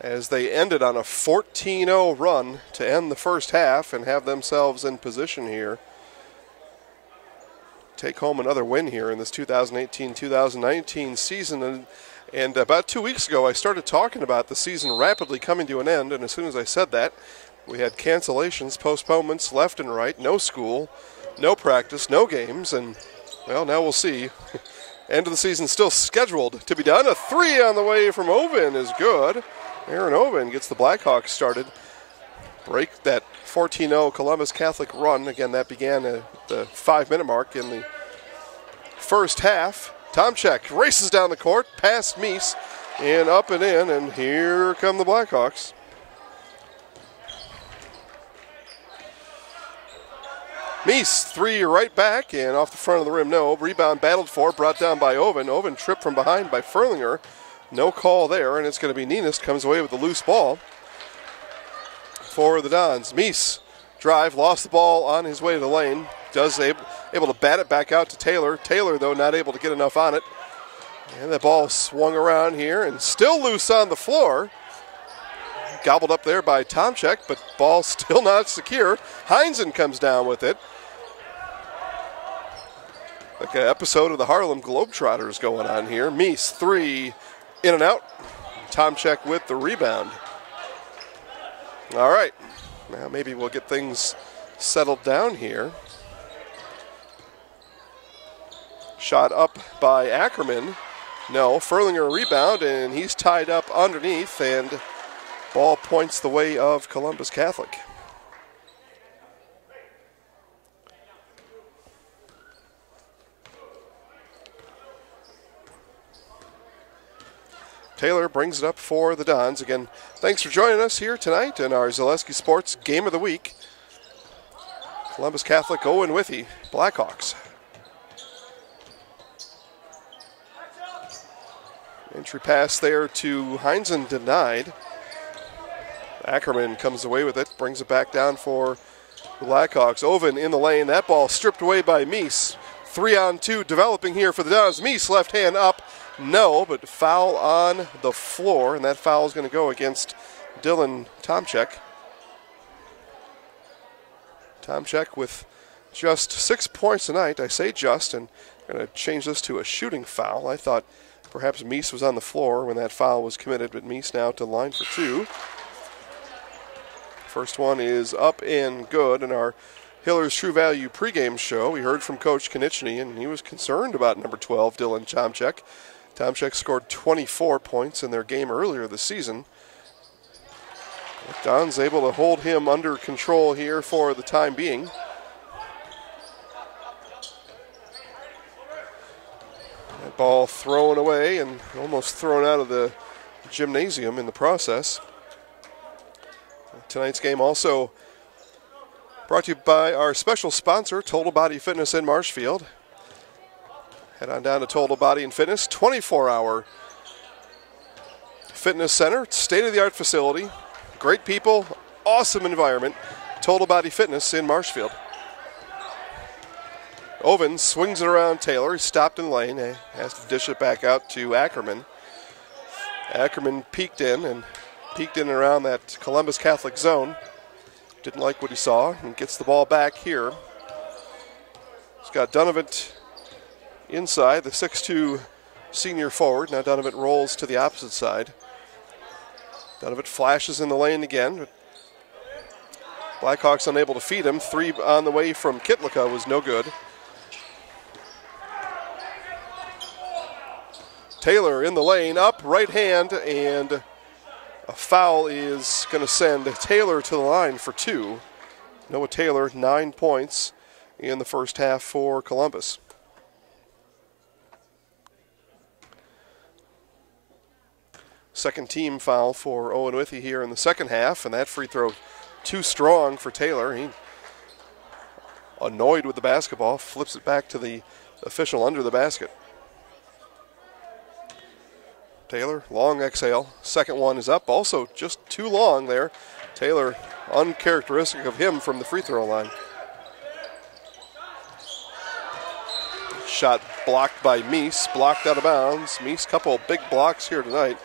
as they ended on a 14-0 run to end the first half and have themselves in position here. Take home another win here in this 2018-2019 season. And about 2 weeks ago, I started talking about the season rapidly coming to an end, and as soon as I said that, we had cancellations, postponements left and right, no school, no practice, no games, and, well, now we'll see. End of the season still scheduled to be done. A 3 on the way from Owen is good. Aaron Owen gets the Blackhawks started. Break that 14-0 Columbus Catholic run. Again, that began at the 5-minute mark in the first half. Tomchek races down the court, past Meese, and up and in, and here come the Blackhawks. Meese, 3 right back, and off the front of the rim, no. Rebound battled for, brought down by Owen. Owen tripped from behind by Furlinger. No call there, and it's going to be Ninist comes away with the loose ball for the Dons. Meese, drive, lost the ball on his way to the lane. Able to bat it back out to Taylor. Taylor, though, not able to get enough on it. And the ball swung around here and still loose on the floor. Gobbled up there by Tomchek, but ball still not secure. Heinzen comes down with it. Like an episode of the Harlem Globetrotters going on here. Meese, 3, in and out. Tomchek with the rebound. All right. Now maybe we'll get things settled down here. Shot up by Ackerman. No, Furlinger rebound, and he's tied up underneath, and ball points the way of Columbus Catholic. Taylor brings it up for the Dons. Again, thanks for joining us here tonight in our Zaleski Sports Game of the Week. Columbus Catholic, Owen-Withee, Blackhawks. Entry pass there to Heinzen, denied. Ackerman comes away with it, brings it back down for the Blackhawks. Owen in the lane, that ball stripped away by Meese. 3-on-2 developing here for the Dons. Meese left hand up, no, but foul on the floor, and that foul is going to go against Dylan Tomchek. Tomchek with just 6 points tonight. I say just, and I'm going to change this to a shooting foul. I thought perhaps Meese was on the floor when that foul was committed, but Meese now to the line for 2. First one is up and good. In our Hiller's True Value pregame show, we heard from Coach Konieczny, and he was concerned about number 12, Dylan Tomchek. Tomchek scored 24 points in their game earlier this season. Don's able to hold him under control here for the time being. That ball thrown away and almost thrown out of the gymnasium in the process. Tonight's game also brought to you by our special sponsor, Total Body Fitness in Marshfield. Head on down to Total Body and Fitness, 24-hour fitness center, state-of-the-art facility, great people, awesome environment. Total Body Fitness in Marshfield. Owen swings it around Taylor. He stopped in the lane. He has to dish it back out to Ackerman. Ackerman peeked in and around that Columbus Catholic zone. Didn't like what he saw and gets the ball back here. He's got Donovan inside, the 6'2 senior forward. Now Donovan rolls to the opposite side. Donovan flashes in the lane again. Blackhawks unable to feed him. 3 on the way from Kitlika was no good. Taylor in the lane, up, right hand, and a foul is going to send Taylor to the line for 2. Noah Taylor, 9 points in the first half for Columbus. Second team foul for Owen-Withee here in the second half, and that free throw too strong for Taylor. He, annoyed with the basketball, flips it back to the official under the basket. Taylor, long exhale. Second one is up, also just too long there. Taylor, uncharacteristic of him from the free throw line. Shot blocked by Meese, blocked out of bounds. Meese, couple big blocks here tonight.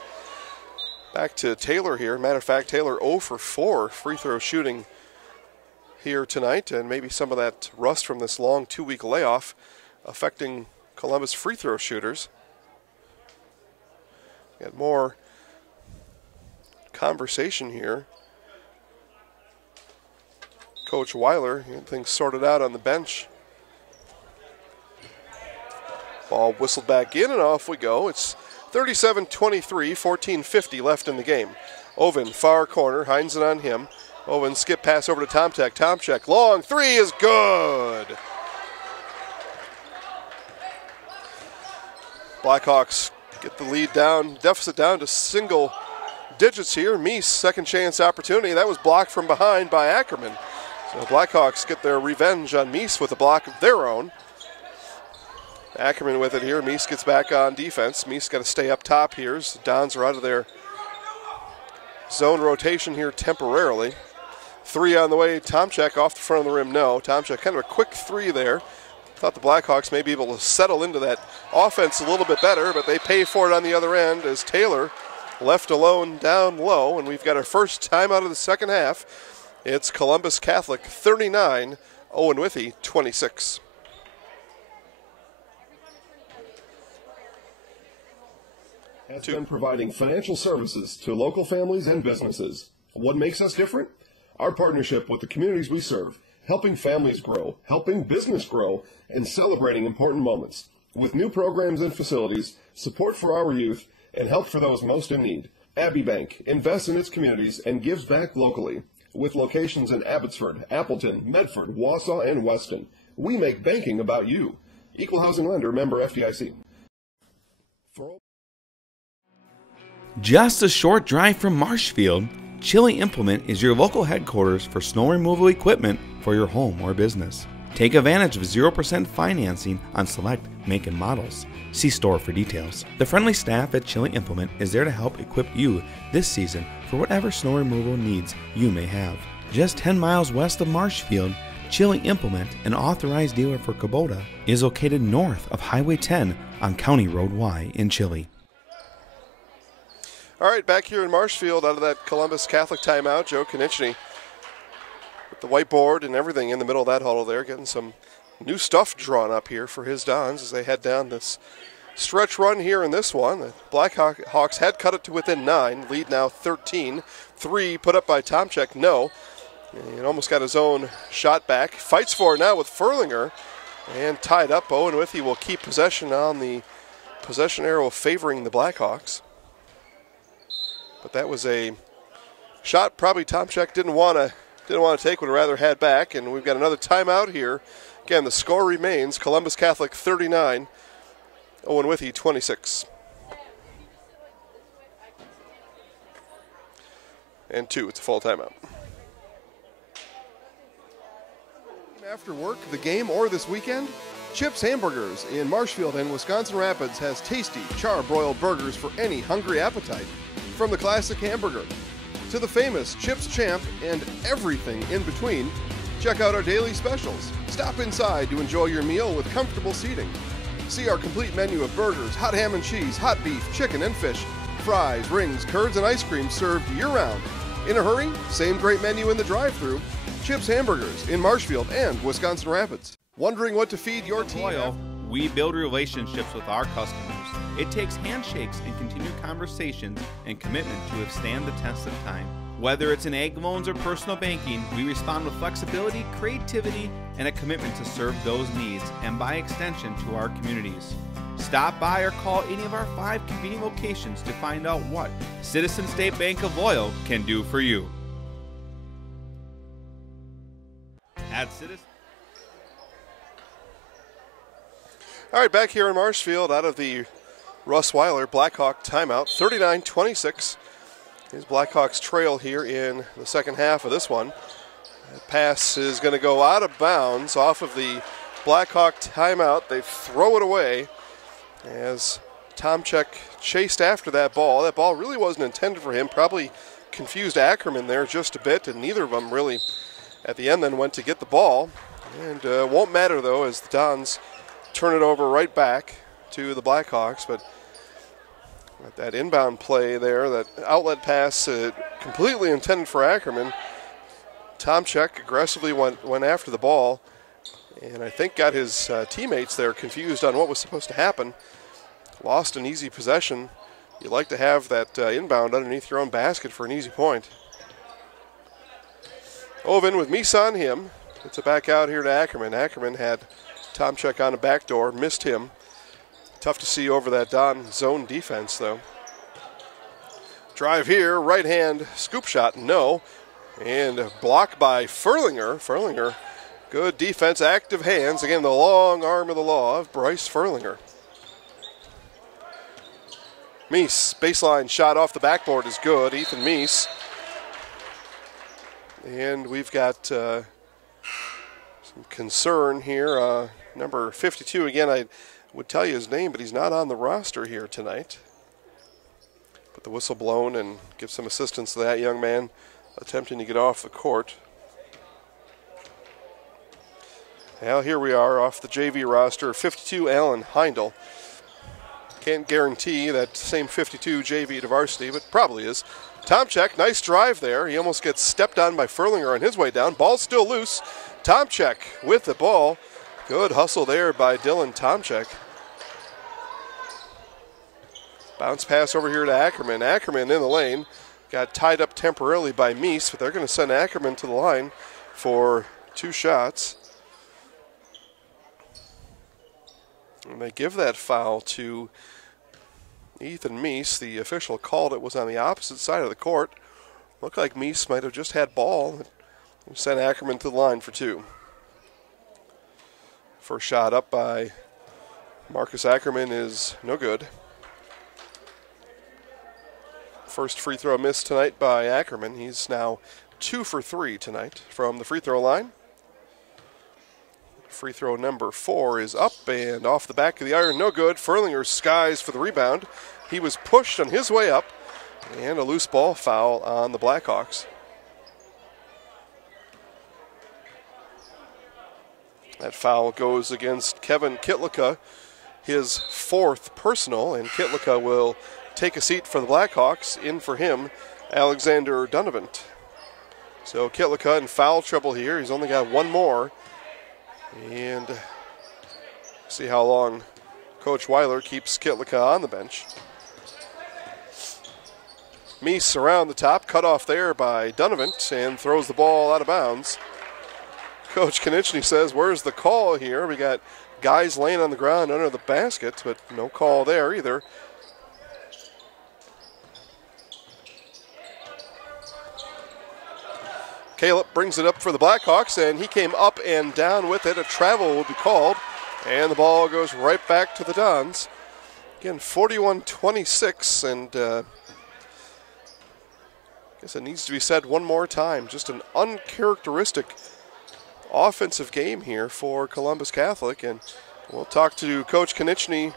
Back to Taylor here. Matter of fact, Taylor 0 for 4 free throw shooting here tonight, and maybe some of that rust from this long 2-week layoff affecting Columbus free throw shooters. Got more conversation here. Coach Weiler, things sorted out on the bench. Ball whistled back in and off we go. It's 37-23, 14:50 left in the game. Owen, far corner, Hines it on him. Owen skip pass over to Tomczak. Tomczak, long three is good. Blackhawks get the lead down, deficit down to single digits here. Meese, second chance opportunity. That was blocked from behind by Ackerman. So Blackhawks get their revenge on Meese with a block of their own. Ackerman with it here. Meese gets back on defense. Meese got to stay up top here. So Dons are out of their zone rotation here temporarily. Three on the way. Tomczak off the front of the rim. No. Tomczak kind of a quick three there. Thought the Blackhawks may be able to settle into that offense a little bit better, but they pay for it on the other end as Taylor left alone down low, and we've got our first timeout of the second half. It's Columbus Catholic 39, Owen-Withee 26. Has been providing financial services to local families and businesses. What makes us different? Our partnership with the communities we serve, helping families grow, helping business grow, and celebrating important moments. With new programs and facilities, support for our youth, and help for those most in need. Abbey Bank invests in its communities and gives back locally. With locations in Abbotsford, Appleton, Medford, Wausau, and Weston, we make banking about you. Equal housing lender, member FDIC. Just a short drive from Marshfield, Chili Implement is your local headquarters for snow removal equipment for your home or business. Take advantage of 0% financing on select make and models. See store for details. The friendly staff at Chili Implement is there to help equip you this season for whatever snow removal needs you may have. Just 10 miles west of Marshfield, Chili Implement, an authorized dealer for Kubota, is located north of Highway 10 on County Road Y in Chili. All right, back here in Marshfield, out of that Columbus Catholic timeout, Joe Konieczny with the whiteboard and everything in the middle of that huddle there, getting some new stuff drawn up here for his Dons as they head down this stretch run here in this one. The Blackhawks had cut it to within 9, lead now 13. 3 put up by Tomczak, no. And almost got his own shot back. Fights for it now with Furlinger and tied up. Owen-Withee will keep possession on the possession arrow favoring the Blackhawks. But that was a shot probably Tomczak didn't want to take, would rather had back, and we've got another timeout here. Again, the score remains Columbus Catholic 39, Owen-Withee 26. And 2, it's a full timeout. After work, the game, or this weekend, Chips Hamburgers in Marshfield and Wisconsin Rapids has tasty char-broiled burgers for any hungry appetite. From the classic hamburger to the famous Chips Champ and everything in between, check out our daily specials. Stop inside to enjoy your meal with comfortable seating. See our complete menu of burgers, hot ham and cheese, hot beef, chicken and fish, fries, rings, curds, and ice cream served year-round. In a hurry? Same great menu in the drive-thru. Chips Hamburgers in Marshfield and Wisconsin Rapids. Wondering what to feed your team? Loyal, we build relationships with our customers. It takes handshakes and continued conversations and commitment to withstand the test of time. Whether it's in ag loans or personal banking, we respond with flexibility, creativity, and a commitment to serve those needs, and by extension to our communities. Stop by or call any of our 5 convenient locations to find out what Citizen State Bank of Loyal can do for you. At Citizen. All right, back here in Marshfield, out of the Russ Weiler, Blackhawk timeout, 39-26. His Blackhawks trail here in the second half of this one. That pass is going to go out of bounds off of the Blackhawk timeout. They throw it away as Tomchek chased after that ball. That ball really wasn't intended for him. Probably confused Ackerman there just a bit, and neither of them really at the end then went to get the ball. And won't matter, though, as the Dons turn it over right back to the Blackhawks. But that inbound play there, that outlet pass completely intended for Ackerman. Tomchek aggressively went after the ball, and I think got his teammates there confused on what was supposed to happen. Lost an easy possession. You like to have that inbound underneath your own basket for an easy point. Owen with Meese on him. Gets it back out here to Ackerman. Ackerman had Tomchek on a backdoor, missed him. Tough to see over that Don zone defense, though. Drive here, right hand scoop shot, no. And blocked by Furlinger. Furlinger, good defense, active hands. Again, the long arm of the law of Bryce Furlinger. Meese, baseline shot off the backboard is good. Ethan Meese. And we've got some concern here. Number 52, again, I would tell you his name, but he's not on the roster here tonight. Put the whistle blown and give some assistance to that young man attempting to get off the court. Now here we are off the JV roster, 52, Alan Heindel. Can't guarantee that same 52 JV to varsity, but probably is. Tomchek, nice drive there. He almost gets stepped on by Furlinger on his way down. Ball's still loose. Tomchek with the ball. Good hustle there by Dylan Tomchek. Bounce pass over here to Ackerman. Ackerman in the lane. Got tied up temporarily by Meese, but they're going to send Ackerman to the line for 2 shots. And they give that foul to Ethan Meese. The official called it, was on the opposite side of the court. Looked like Meese might have just had ball. And sent Ackerman to the line for 2. First shot up by Marcus Ackerman is no good. First free throw missed tonight by Ackerman. He's now 2 for 3 tonight from the free throw line. Free throw number 4 is up and off the back of the iron, no good. Furlinger skies for the rebound. He was pushed on his way up, and a loose ball foul on the Blackhawks. That foul goes against Kevin Kitlika, his 4th personal, and Kitlika will take a seat for the Blackhawks. In for him, Alexander Dunavant. So Kitlika in foul trouble here. He's only got 1 more. And see how long Coach Weiler keeps Kitlika on the bench. Meese around the top, cut off there by Dunavant, and throws the ball out of bounds. Coach Konechny says, where's the call here? We got guys laying on the ground under the basket, but no call there either. Caleb brings it up for the Blackhawks, and he came up and down with it. A travel will be called, and the ball goes right back to the Dons. Again, 41-26, and I guess it needs to be said one more time. Just an uncharacteristic offensive game here for Columbus Catholic, and we'll talk to Coach Konechny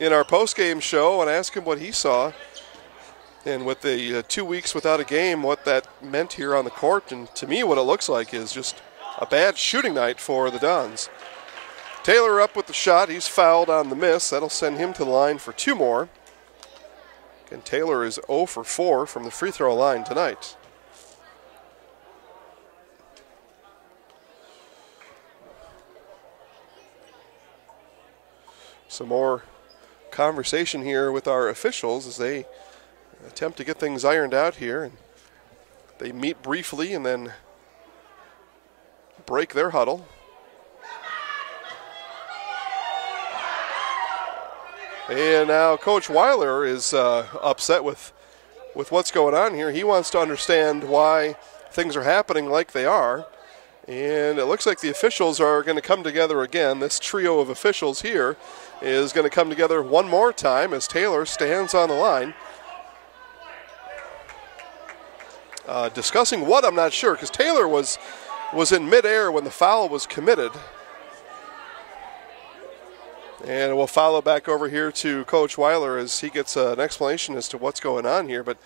in our postgame show and ask him what he saw. And with the 2 weeks without a game, what that meant here on the court. And to me, what it looks like is just a bad shooting night for the Dons. Taylor up with the shot. He's fouled on the miss. That'll send him to the line for 2 more. And Taylor is 0 for 4 from the free throw line tonight. Some more conversation here with our officials as they attempt to get things ironed out here. And they meet briefly and then break their huddle. And now Coach Weiler is upset with what's going on here. He wants to understand why things are happening like they are. And it looks like the officials are going to come together again, this trio of officials here. is going to come together one more time as Taylor stands on the line. Discussing what, I'm not sure, because Taylor was in midair when the foul was committed. And we'll follow back over here to Coach Weiler as he gets an explanation as to what's going on here, but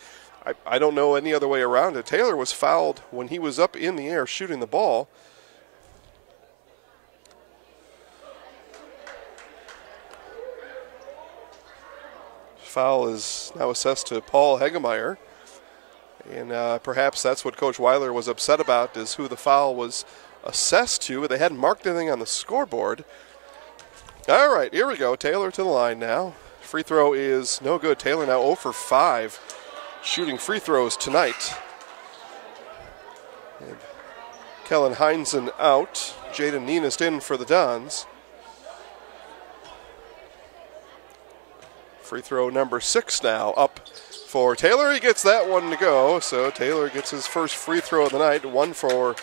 I don't know any other way around it. Taylor was fouled when he was up in the air shooting the ball. Foul is now assessed to Paul Hegemeyer. And perhaps that's what Coach Weiler was upset about, is who the foul was assessed to. They hadn't marked anything on the scoreboard. All right, here we go. Taylor to the line now. Free throw is no good. Taylor now 0 for 5 shooting free throws tonight. And Kellen Heinzen out. Jaden Neenest in for the Dons. Free throw number 6 now up for Taylor. He gets that one to go. So Taylor gets his first free throw of the night. 1 for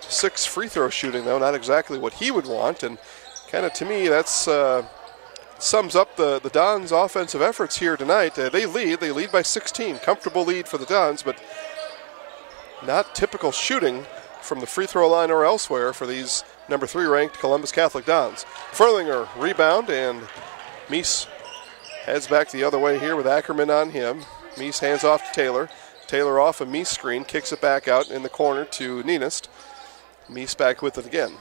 6 free throw shooting, though. Not exactly what he would want. And kind of, to me, that's sums up the Dons' offensive efforts here tonight. They lead by 16. Comfortable lead for the Dons, but not typical shooting from the free throw line or elsewhere for these number 3 ranked Columbus Catholic Dons. Furlinger rebound, and Meese heads back the other way here with Ackerman on him. Meese hands off to Taylor. Taylor off a Meese screen, kicks it back out in the corner to Neenest. Meese back with it again.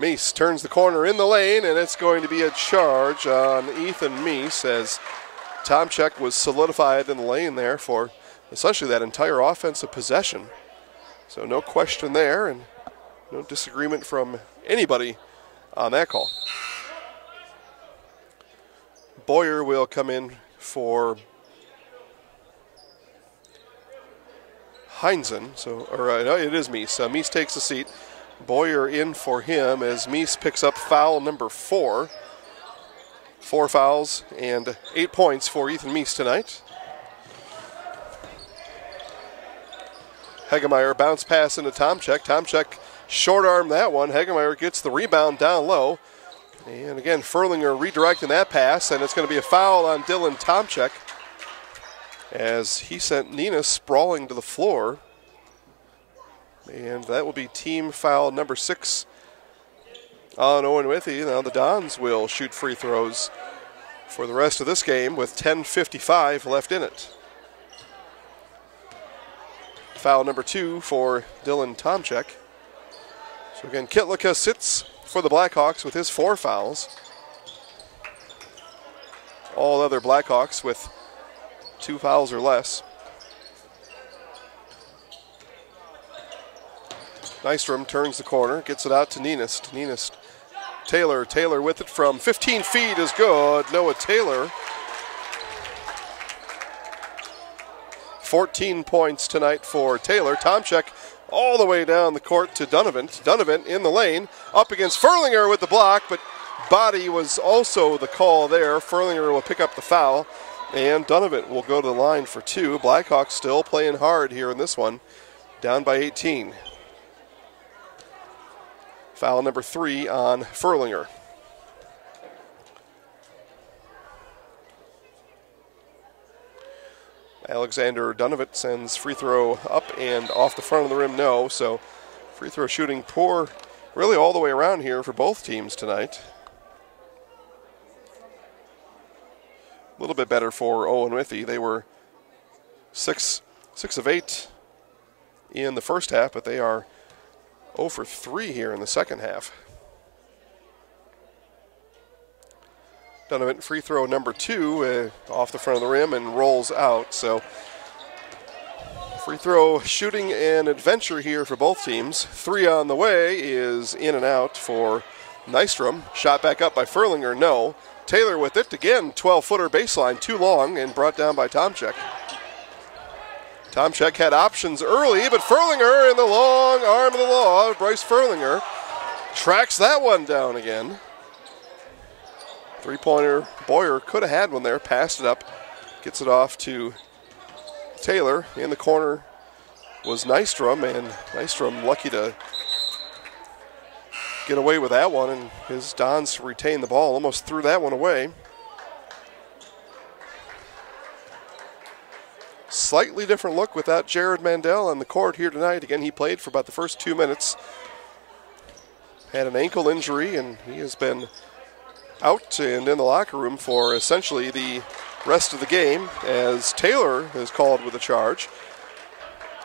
Meese turns the corner in the lane, and it's going to be a charge on Ethan Meese as Tomchek was solidified in the lane there for essentially that entire offensive possession. So no question there, and no disagreement from anybody on that call. Boyer will come in for Heinzen. No, it is Meese. Meese takes the seat. Boyer in for him as Meese picks up foul number 4. 4 fouls and 8 points for Ethan Meese tonight. Hegemeyer bounce pass into Tomchek. Tomchek short arm that one. Hegemeyer gets the rebound down low. And again, Furlinger redirecting that pass, and it's going to be a foul on Dylan Tomchek as he sent Nina sprawling to the floor. And that will be team foul number 6 on Owen-Withee. Now the Dons will shoot free throws for the rest of this game with 10:55 left in it. Foul number 2 for Dylan Tomchek. So again, Kitlika sits for the Blackhawks with his 4 fouls. All other Blackhawks with 2 fouls or less. Nystrom turns the corner, gets it out to Neenest. Neenest, Taylor with it from 15 feet is good. Noah Taylor. 14 points tonight for Taylor. Tomchek all the way down the court to Donovan. Donovan in the lane, up against Furlinger with the block, but body was also the call there. Furlinger will pick up the foul, and Donovan will go to the line for 2. Blackhawks still playing hard here in this one, down by 18. Foul number 3 on Furlinger. Alexander Donovan sends free throw up and off the front of the rim, no. So free throw shooting poor really all the way around here for both teams tonight. A little bit better for Owen-Withee. They were 6 of 8 in the first half, but they are 0 for 3 here in the second half. Donovan free throw number 2 off the front of the rim and rolls out. So free throw shooting and adventure here for both teams. 3 on the way is in and out for Nystrom. Shot back up by Furlinger, no. Taylor with it again, 12-footer baseline, too long and brought down by Tomchek. Tomchek had options early, but Furlinger in the long arm of the law, Bryce Furlinger, tracks that one down again. 3-pointer, Boyer could have had one there, passed it up, gets it off to Taylor. In the corner was Nystrom, and Nystrom lucky to get away with that one, and his Dons retain the ball. Almost threw that one away. Slightly different look without Jared Mandel on the court here tonight. Again, he played for about the first 2 minutes. Had an ankle injury, and he has been out and in the locker room for essentially the rest of the game, as Taylor is called with a charge.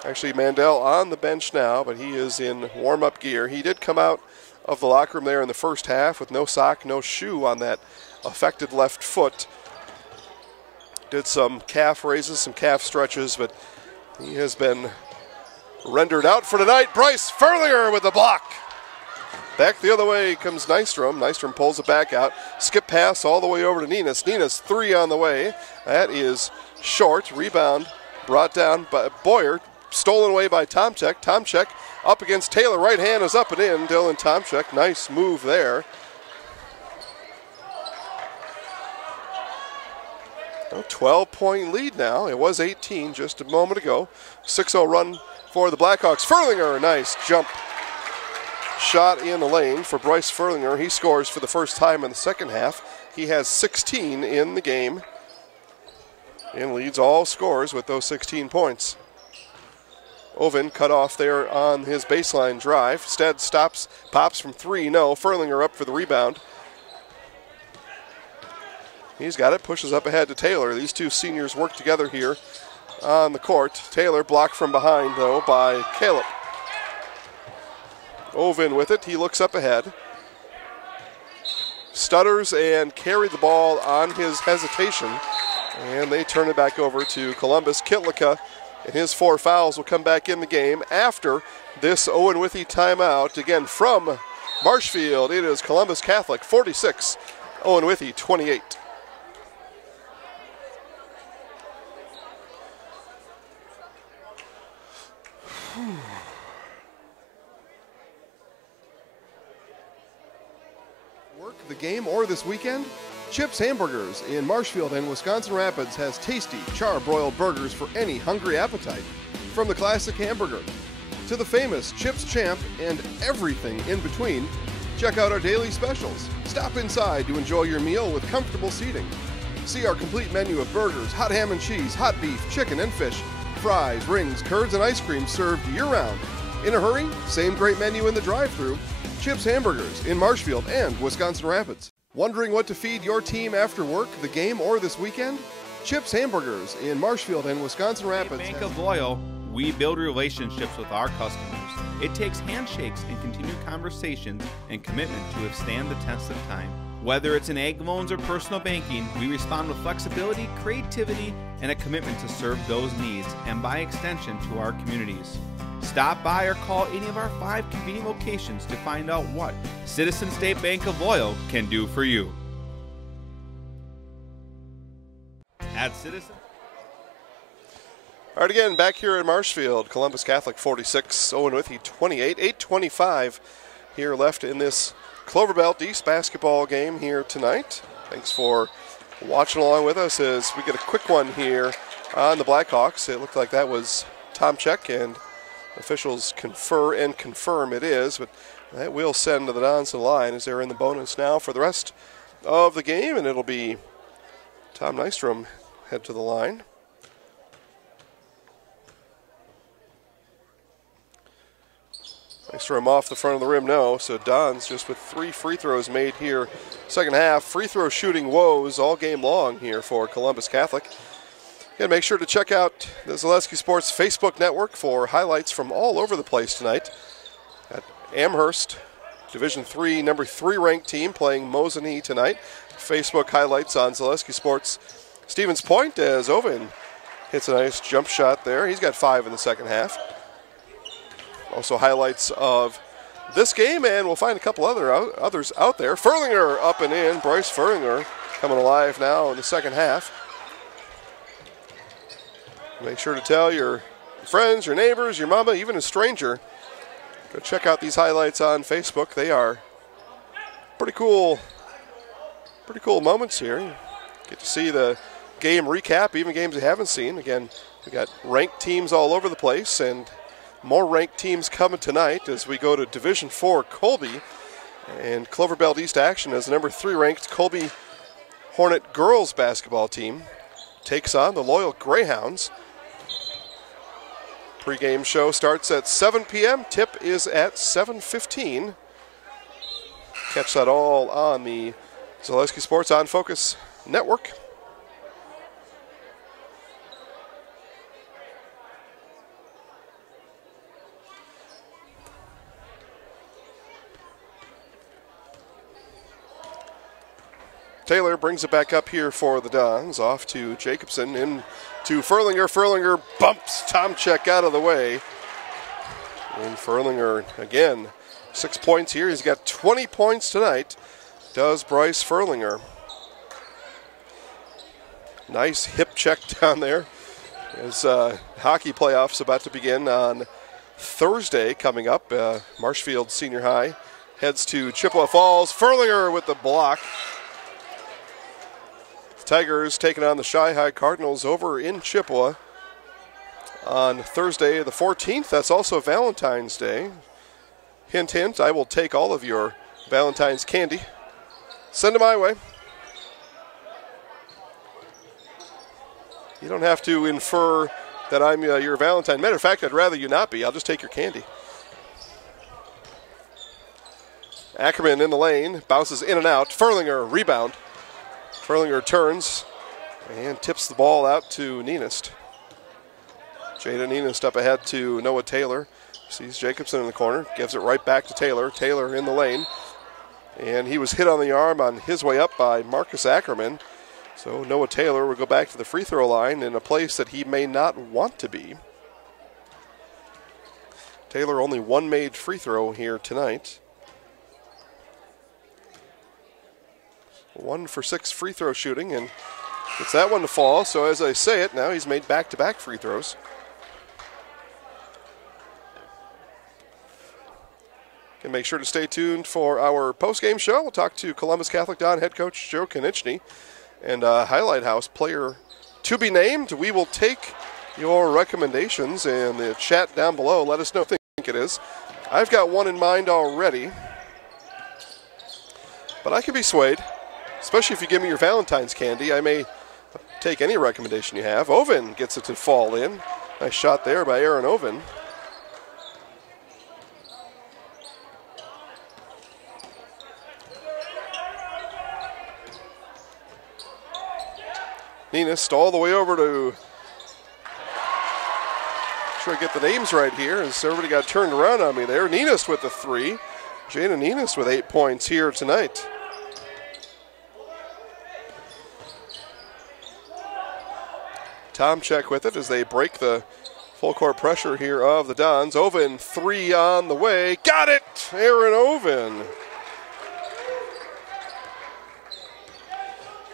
Actually, Mandel on the bench now, but he is in warm-up gear. He did come out of the locker room there in the first half with no sock, no shoe on that affected left foot. Did some calf raises, some calf stretches, but he has been rendered out for tonight. Bryce Furlinger with the block. Back the other way comes Nystrom. Nystrom pulls it back out. Skip pass all the way over to Ninas. Ninas, three on the way. That is short. Rebound brought down by Boyer. Stolen away by Tomczyk. Tomczyk up against Taylor. Right hand is up and in. Dylan Tomczyk. Nice move there. A 12-point lead now. It was 18 just a moment ago. 6-0 run for the Blackhawks. Furlinger, nice jump shot in the lane for Bryce Furlinger. He scores for the first time in the second half. He has 16 in the game and leads all scores with those 16 points. Owen cut off there on his baseline drive. Stead stops, pops from three. No, Furlinger up for the rebound. He's got it, pushes up ahead to Taylor. These two seniors work together here on the court. Taylor blocked from behind, though, by Caleb. Owen with it. He looks up ahead. Stutters and carried the ball on his hesitation. And they turn it back over to Columbus. Kitlika and his 4 fouls will come back in the game after this Owen-Withee timeout. Again, from Marshfield, it is Columbus Catholic 46, Owen-Withee 28. Work the game or this weekend? Chips Hamburgers in Marshfield and Wisconsin Rapids has tasty char-broiled burgers for any hungry appetite. From the classic hamburger to the famous Chips Champ and everything in between, check out our daily specials. Stop inside to enjoy your meal with comfortable seating. See our complete menu of burgers, hot ham and cheese, hot beef, chicken and fish, fries, rings, curds, and ice cream served year-round. In a hurry? Same great menu in the drive-thru. Chips Hamburgers in Marshfield and Wisconsin Rapids. Wondering what to feed your team after work, the game, or this weekend? Chips Hamburgers in Marshfield and Wisconsin Rapids. Bank of Loyal, we build relationships with our customers. It takes handshakes and continued conversations and commitment to withstand the test of time. Whether it's in ag loans or personal banking, we respond with flexibility, creativity, and a commitment to serve those needs, and by extension to our communities. Stop by or call any of our 5 convenient locations to find out what Citizen State Bank of Loyal can do for you. At Citizen. All right, again, back here in Marshfield, Columbus Catholic 46, Owen-Withee 28, 8:25 here left in this Clover Belt East basketball game here tonight. Thanks for watching along with us as we get a quick one here on the Blackhawks. It looked like that was Tomczyk, and officials confer and confirm it is, but that will send the Dons to the line as they're in the bonus now for the rest of the game, and it'll be Tom Nystrom head to the line. Nystrom off the front of the rim, no, so Dons just with 3 free throws made here second half. Free throw shooting woes all game long here for Columbus Catholic. And make sure to check out the Zaleski Sports Facebook network for highlights from all over the place tonight. At Amherst, Division III, number 3 ranked team playing Mosinee tonight. Facebook highlights on Zaleski Sports. Stevens Point as Owen hits a nice jump shot there. He's got 5 in the second half. Also highlights of this game, and we'll find a couple others out there. Furlinger up and in. Bryce Furlinger coming alive now in the second half. Make sure to tell your friends, your neighbors, your mama, even a stranger. Go check out these highlights on Facebook. They are pretty cool moments here. You get to see the game recap, even games you haven't seen. Again, we got ranked teams all over the place, and more ranked teams coming tonight as we go to Division IV Colby And Cloverbelt East action as the number 3 ranked Colby Hornet girls basketball team takes on the Loyal Greyhounds. Pre-game show starts at 7 p.m. Tip is at 7:15. Catch that all on the Zaleski Sports On Focus network. Taylor brings it back up here for the Dons. Off to Jacobson, in to Furlinger. Furlinger bumps Tomczyk out of the way. And Furlinger, again, 6 points here. He's got 20 points tonight, does Bryce Furlinger. Nice hip check down there. As hockey playoffs about to begin on Thursday coming up. Marshfield Senior High heads to Chippewa Falls. Furlinger with the block. Tigers taking on the Shy High Cardinals over in Chippewa on Thursday the 14th. That's also Valentine's Day. Hint, hint, I will take all of your Valentine's candy. Send it my way. You don't have to infer that I'm your Valentine. Matter of fact, I'd rather you not be. I'll just take your candy. Ackerman in the lane, bounces in and out. Furlinger, rebound. Furlinger turns and tips the ball out to Nienist. Jada Nienist up ahead to Noah Taylor. Sees Jacobson in the corner, gives it right back to Taylor. Taylor in the lane. And he was hit on the arm on his way up by Marcus Ackerman. So Noah Taylor will go back to the free throw line in a place that he may not want to be. Taylor only one made free throw here tonight. 1 for 6 free throw shooting, and gets that one to fall. So as I say it, now he's made back-to-back free throws. And make sure to stay tuned for our post-game show. We'll talk to Columbus Catholic Don head coach Joe Konieczny and Highlight House player to be named. We will take your recommendations in the chat down below. Let us know what you think it is. I've got one in mind already, but I can be swayed. Especially if you give me your Valentine's candy, I may take any recommendation you have. Owen gets it to fall in. Nice shot there by Aaron Owen. Nienist all the way over to, sure I get the names right here as everybody got turned around on me there. Nienist with the 3. Jada Nienist with 8 points here tonight. Tomczyk with it as they break the full court pressure here of the Dons. Owen 3 on the way. Got it! Aaron Owen.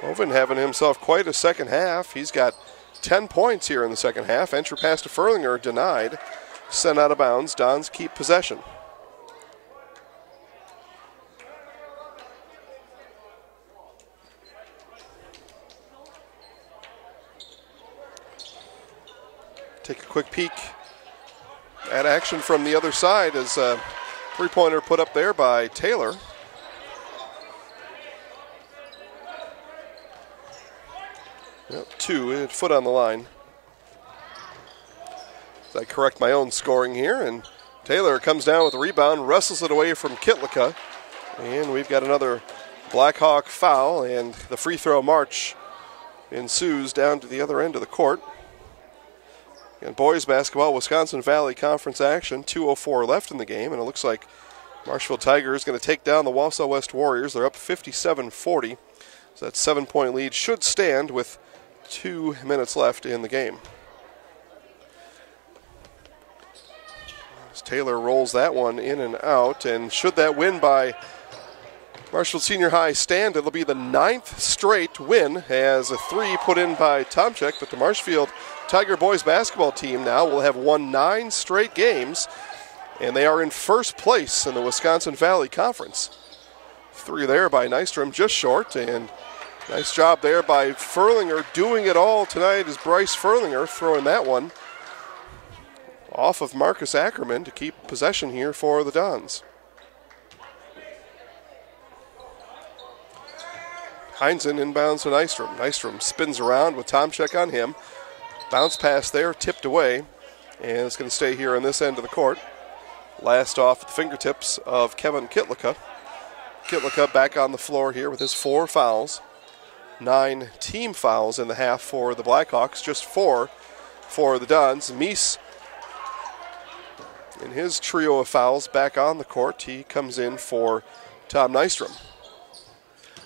Owen having himself quite a second half. He's got 10 points here in the second half. Entry pass to Furlinger denied. Sent out of bounds. Dons keep possession. Take a quick peek at action from the other side as a three-pointer put up there by Taylor. Yep, 2, foot on the line. As I correct my own scoring here, and Taylor comes down with a rebound, wrestles it away from Kitlika, and we've got another Blackhawk foul, and the free throw march ensues down to the other end of the court. And boys basketball, Wisconsin Valley Conference action, 2:04 left in the game, and it looks like Marshfield Tigers going to take down the Wausau West Warriors. They're up 57-40, so that 7-point lead should stand with 2 minutes left in the game. As Taylor rolls that one in and out, and should that win by Marshfield Senior High stand, it'll be the 9th straight win as a 3 put in by Tomczyk, but the Marshfield Tiger boys basketball team now will have won 9 straight games, and they are in first place in the Wisconsin Valley Conference. 3 there by Nystrom, just short, and nice job there by Furlinger. Doing it all tonight is Bryce Furlinger, throwing that one off of Marcus Ackerman to keep possession here for the Dons. Heinzen inbounds to Nystrom. Nystrom spins around with Tomczyk on him. Bounce pass there, tipped away, and it's going to stay here on this end of the court. Last off at the fingertips of Kevin Kitlika. Kitlika back on the floor here with his 4 fouls. 9 team fouls in the half for the Blackhawks, just 4 for the Dons. Mies, in his trio of fouls, back on the court. He comes in for Tom Nystrom.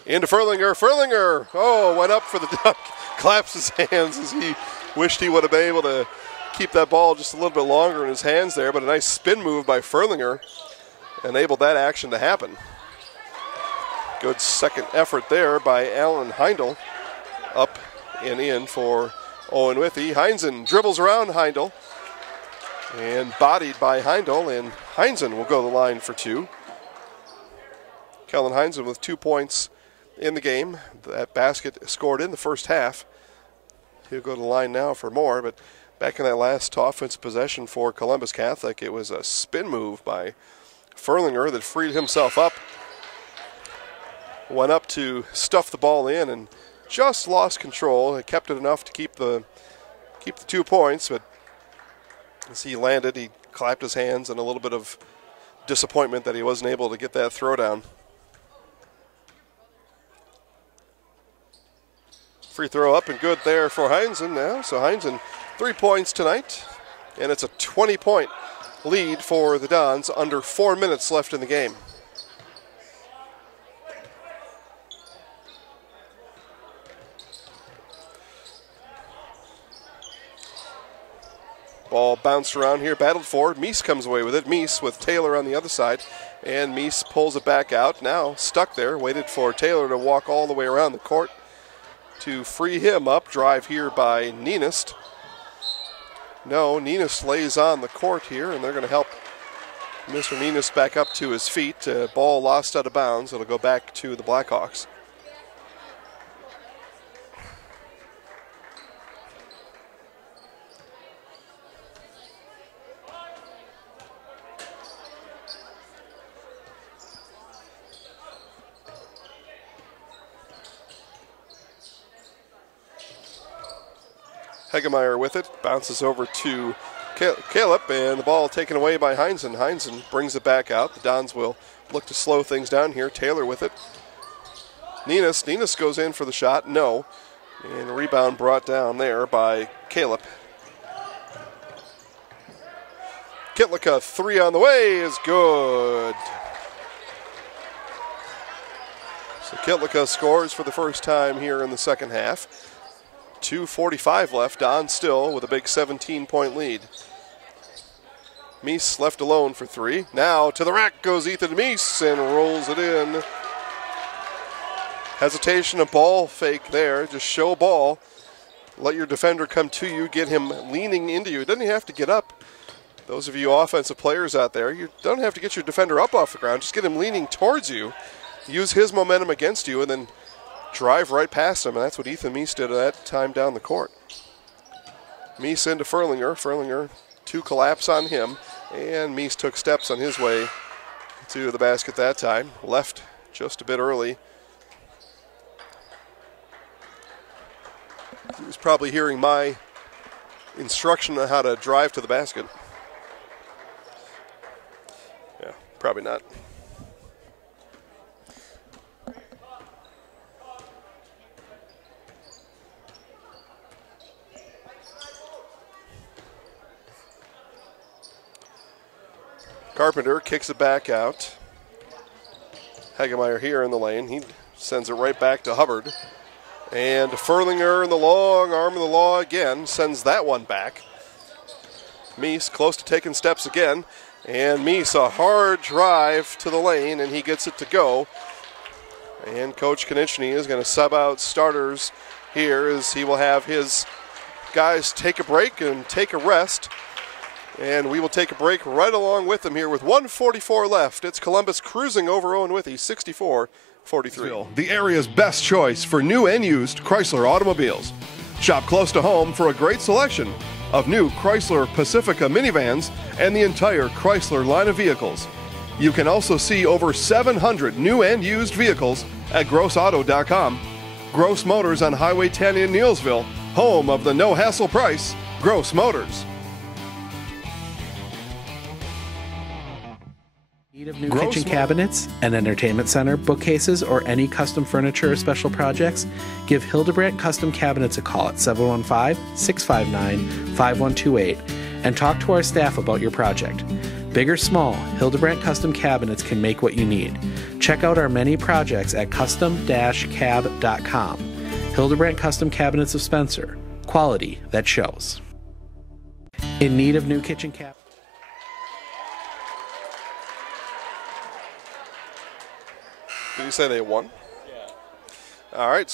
Into Furlinger. Furlinger, went up for the dunk. Claps his hands as he wished he would have been able to keep that ball just a little bit longer in his hands there, but a nice spin move by Furlinger enabled that action to happen. Good second effort there by Alan Heindel. Up and in for Owen-Withee. Heinzen dribbles around Heindel and bodied by Heindel, and Heinzen will go to the line for 2. Kellen Heinzen with 2 points in the game. That basket scored in the first half. He'll go to the line now for more, but back in that last offensive possession for Columbus Catholic, it was a spin move by Furlinger that freed himself up. Went up to stuff the ball in and just lost control. He kept it enough to keep the 2 points, but as he landed, he clapped his hands in a little bit of disappointment that he wasn't able to get that throwdown. Free throw up and good there for Heinzen now. So Heinzen 3 points tonight, and it's a 20-point lead for the Dons, under 4 minutes left in the game. Ball bounced around here, battled for. Mies comes away with it. Mies with Taylor on the other side, and Mies pulls it back out. Now stuck there, waited for Taylor to walk all the way around the court to free him up. Drive here by Nienist. No, Nienist lays on the court here, and they're going to help Mr. Nienist back up to his feet. Ball lost out of bounds. It'll go back to the Blackhawks. Hegemeyer with it, bounces over to Caleb, and the ball taken away by Heinzen. Heinzen brings it back out. The Dons will look to slow things down here. Taylor with it. Nienist goes in for the shot, no. And a rebound brought down there by Caleb. Kitlika, 3 on the way is good. So Kitlika scores for the first time here in the second half. 2:45 left. Don still with a big 17-point lead. Mies left alone for 3. Now to the rack goes Ethan Mies and rolls it in. Hesitation, a ball fake there. Just show ball. Let your defender come to you. Get him leaning into you. Doesn't have to get up. Those of you offensive players out there, you don't have to get your defender up off the ground. Just get him leaning towards you. Use his momentum against you, and then drive right past him, and that's what Ethan Mies did at that time down the court. Mies into Furlinger. Furlinger, 2 collapse on him, and Mies took steps on his way to the basket that time. Left just a bit early. He was probably hearing my instruction on how to drive to the basket. Yeah, probably not. Carpenter kicks it back out. Hegemeyer here in the lane. He sends it right back to Hubbard. And Furlinger in the long arm of the law again sends that one back. Mies close to taking steps again. And Mies, a hard drive to the lane, and he gets it to go. And Coach Konechny is going to sub out starters here as he will have his guys take a break and take a rest. And we will take a break right along with them here with 1:44 left. It's Columbus cruising over Owen-Withee, 64-43. The area's best choice for new and used Chrysler automobiles. Shop close to home for a great selection of new Chrysler Pacifica minivans and the entire Chrysler line of vehicles. You can also see over 700 new and used vehicles at grossauto.com Gross Motors on Highway 10 in Neillsville, home of the no-hassle price, Gross Motors. Need of new kitchen cabinets, an entertainment center, bookcases, or any custom furniture or special projects? Give Hildebrandt Custom Cabinets a call at 715-659-5128 and talk to our staff about your project. Big or small, Hildebrandt Custom Cabinets can make what you need. Check out our many projects at custom-cab.com. Hildebrandt Custom Cabinets of Spencer. Quality that shows. In need of new kitchen cabinets? Did you say they won? Yeah. All right,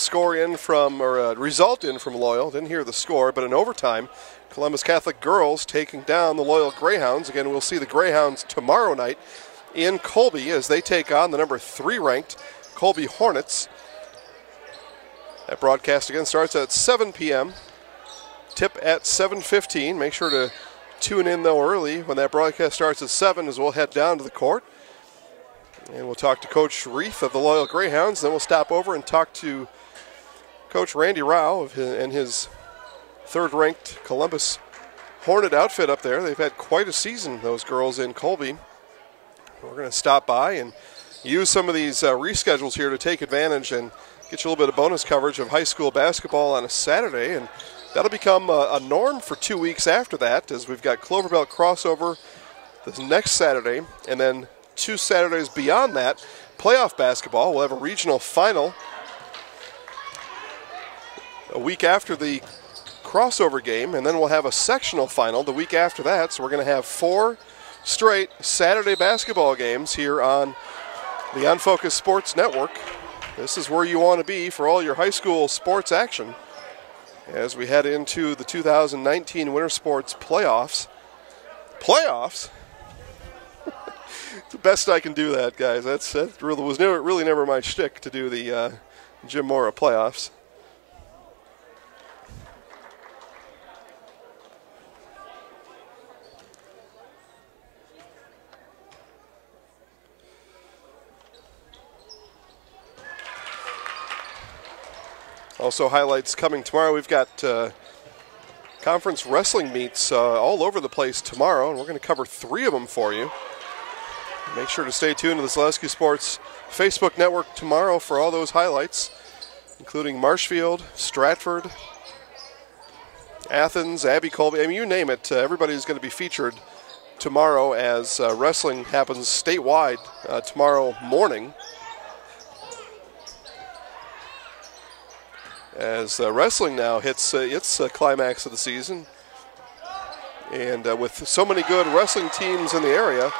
result in from Loyal. Didn't hear the score, but in overtime, Columbus Catholic girls taking down the Loyal Greyhounds. Again, we'll see the Greyhounds tomorrow night in Colby as they take on the number 3 ranked Colby Hornets. That broadcast again starts at 7 p.m. Tip at 7:15. Make sure to tune in though early when that broadcast starts at 7 as we'll head down to the court. And we'll talk to Coach Reith of the Loyal Greyhounds. Then we'll stop over and talk to Coach Randy Rao and his 3rd-ranked Columbus Hornet outfit up there. They've had quite a season, those girls in Colby. We're going to stop by and use some of these reschedules here to take advantage and get you a little bit of bonus coverage of high school basketball on a Saturday. And that'll become a norm for 2 weeks after that, as we've got Clover Belt crossover this next Saturday, and then 2 Saturdays beyond that, playoff basketball. We'll have a regional final a week after the crossover game, and then we'll have a sectional final the week after that. So we're going to have 4 straight Saturday basketball games here on the Unfocused Sports Network. This is where you want to be for all your high school sports action as we head into the 2019 Winter Sports Playoffs. Playoffs? It's the best I can do that, guys. That was really never my shtick to do the Jim Mora playoffs. Also highlights coming tomorrow. We've got conference wrestling meets all over the place tomorrow, and we're going to cover 3 of them for you. Make sure to stay tuned to the Zaleski Sports Facebook network tomorrow for all those highlights, including Marshfield, Stratford, Athens, Abbey Colby. I mean, you name it. Everybody's going to be featured tomorrow as wrestling happens statewide tomorrow morning. As wrestling now hits its climax of the season. And with so many good wrestling teams in the area,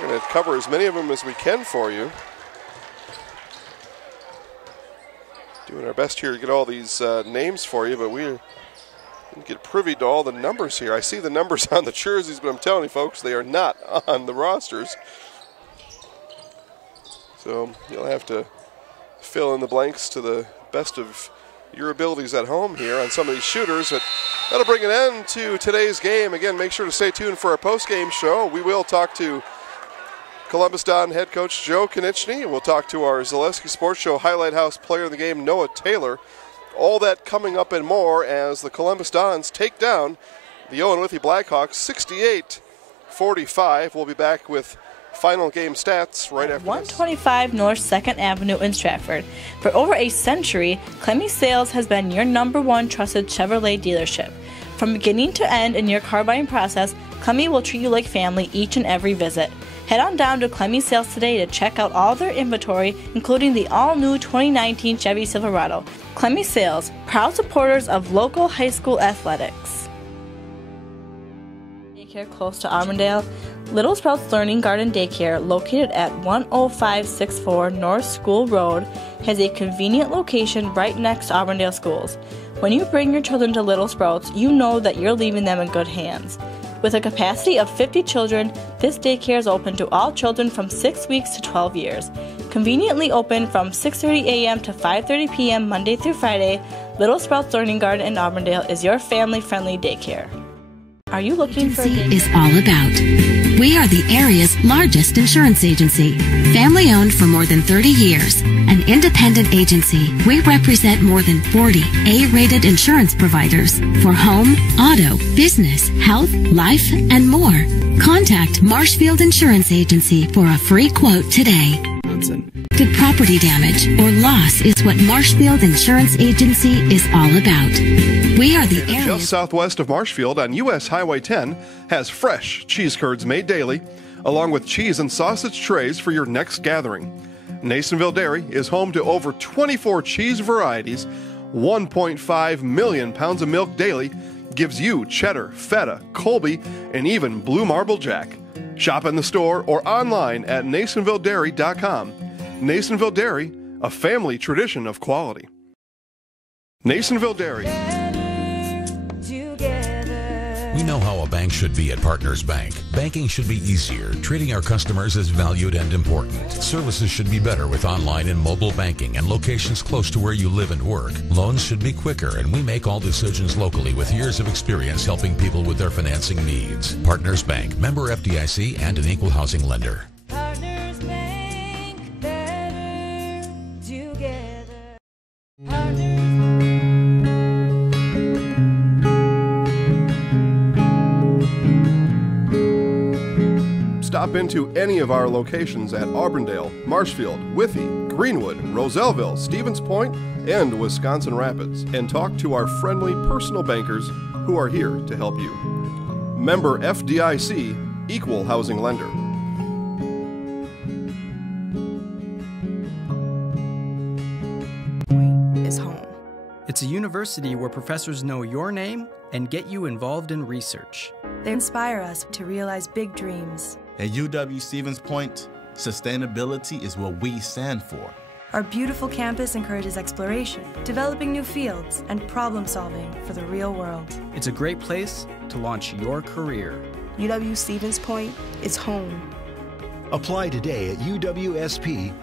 we're going to cover as many of them as we can for you. Doing our best here to get all these names for you, but we didn't get privy to all the numbers here. I see the numbers on the jerseys, but I'm telling you, folks, they are not on the rosters. So you'll have to fill in the blanks to the best of your abilities at home here on some of these shooters. But that'll bring an end to today's game. Again, make sure to stay tuned for our post-game show. We will talk to Columbus Don head coach Joe Konieczny. We'll talk to our Zaleski Sports Show Highlight House player of the game, Noah Taylor. All that coming up and more as the Columbus Dons take down the Owen-Withee Blackhawks 68-45. We'll be back with final game stats right after 125 North 2nd Avenue in Stratford. For over a century, Clemmy Sales has been your #1 trusted Chevrolet dealership. From beginning to end in your car buying process, Clemmy will treat you like family each and every visit. Head on down to Clemmy Sales today to check out all their inventory, including the all-new 2019 Chevy Silverado. Clemmy Sales, proud supporters of local high school athletics. Daycare close to Armandale. Little Sprouts Learning Garden Daycare, located at 10564 North School Road, has a convenient location right next to Armandale Schools. When you bring your children to Little Sprouts, you know that you're leaving them in good hands. With a capacity of 50 children, this daycare is open to all children from 6 weeks to 12 years. Conveniently open from 6:30 a.m. to 5:30 p.m. Monday through Friday, Little Sprouts Learning Garden in Auburndale is your family-friendly daycare. Are you looking for Agency is all about. We are the area's largest insurance agency. Family owned for more than 30 years. An independent agency, we represent more than 40 A-rated insurance providers for home, auto, business, health, life, and more. Contact Marshfield Insurance Agency for a free quote today. Did property damage or loss is what Marshfield Insurance Agency is all about. We are the area just southwest of Marshfield on US Highway 10 has fresh cheese curds made daily, along with cheese and sausage trays for your next gathering. Nasonville Dairy is home to over 24 cheese varieties. 1.5 million pounds of milk daily gives you cheddar, feta, Colby, and even blue marble jack. Shop in the store or online at NasonvilleDairy.com. Nasonville Dairy, a family tradition of quality. Nasonville Dairy. We know how a bank should be at Partners Bank. Banking should be easier, treating our customers as valued and important. Services should be better with online and mobile banking and locations close to where you live and work. Loans should be quicker, and we make all decisions locally with years of experience helping people with their financing needs. Partners Bank, member FDIC, and an equal housing lender. Partners Bank, better together. Partners. Stop into any of our locations at Auburndale, Marshfield, Withee, Greenwood, Roselleville, Stevens Point, and Wisconsin Rapids, and talk to our friendly personal bankers who are here to help you. Member FDIC, Equal Housing Lender. Is home. It's a university where professors know your name and get you involved in research. They inspire us to realize big dreams. At UW Stevens Point, sustainability is what we stand for. Our beautiful campus encourages exploration, developing new fields, and problem solving for the real world. It's a great place to launch your career. UW Stevens Point is home. Apply today at uwsp.edu.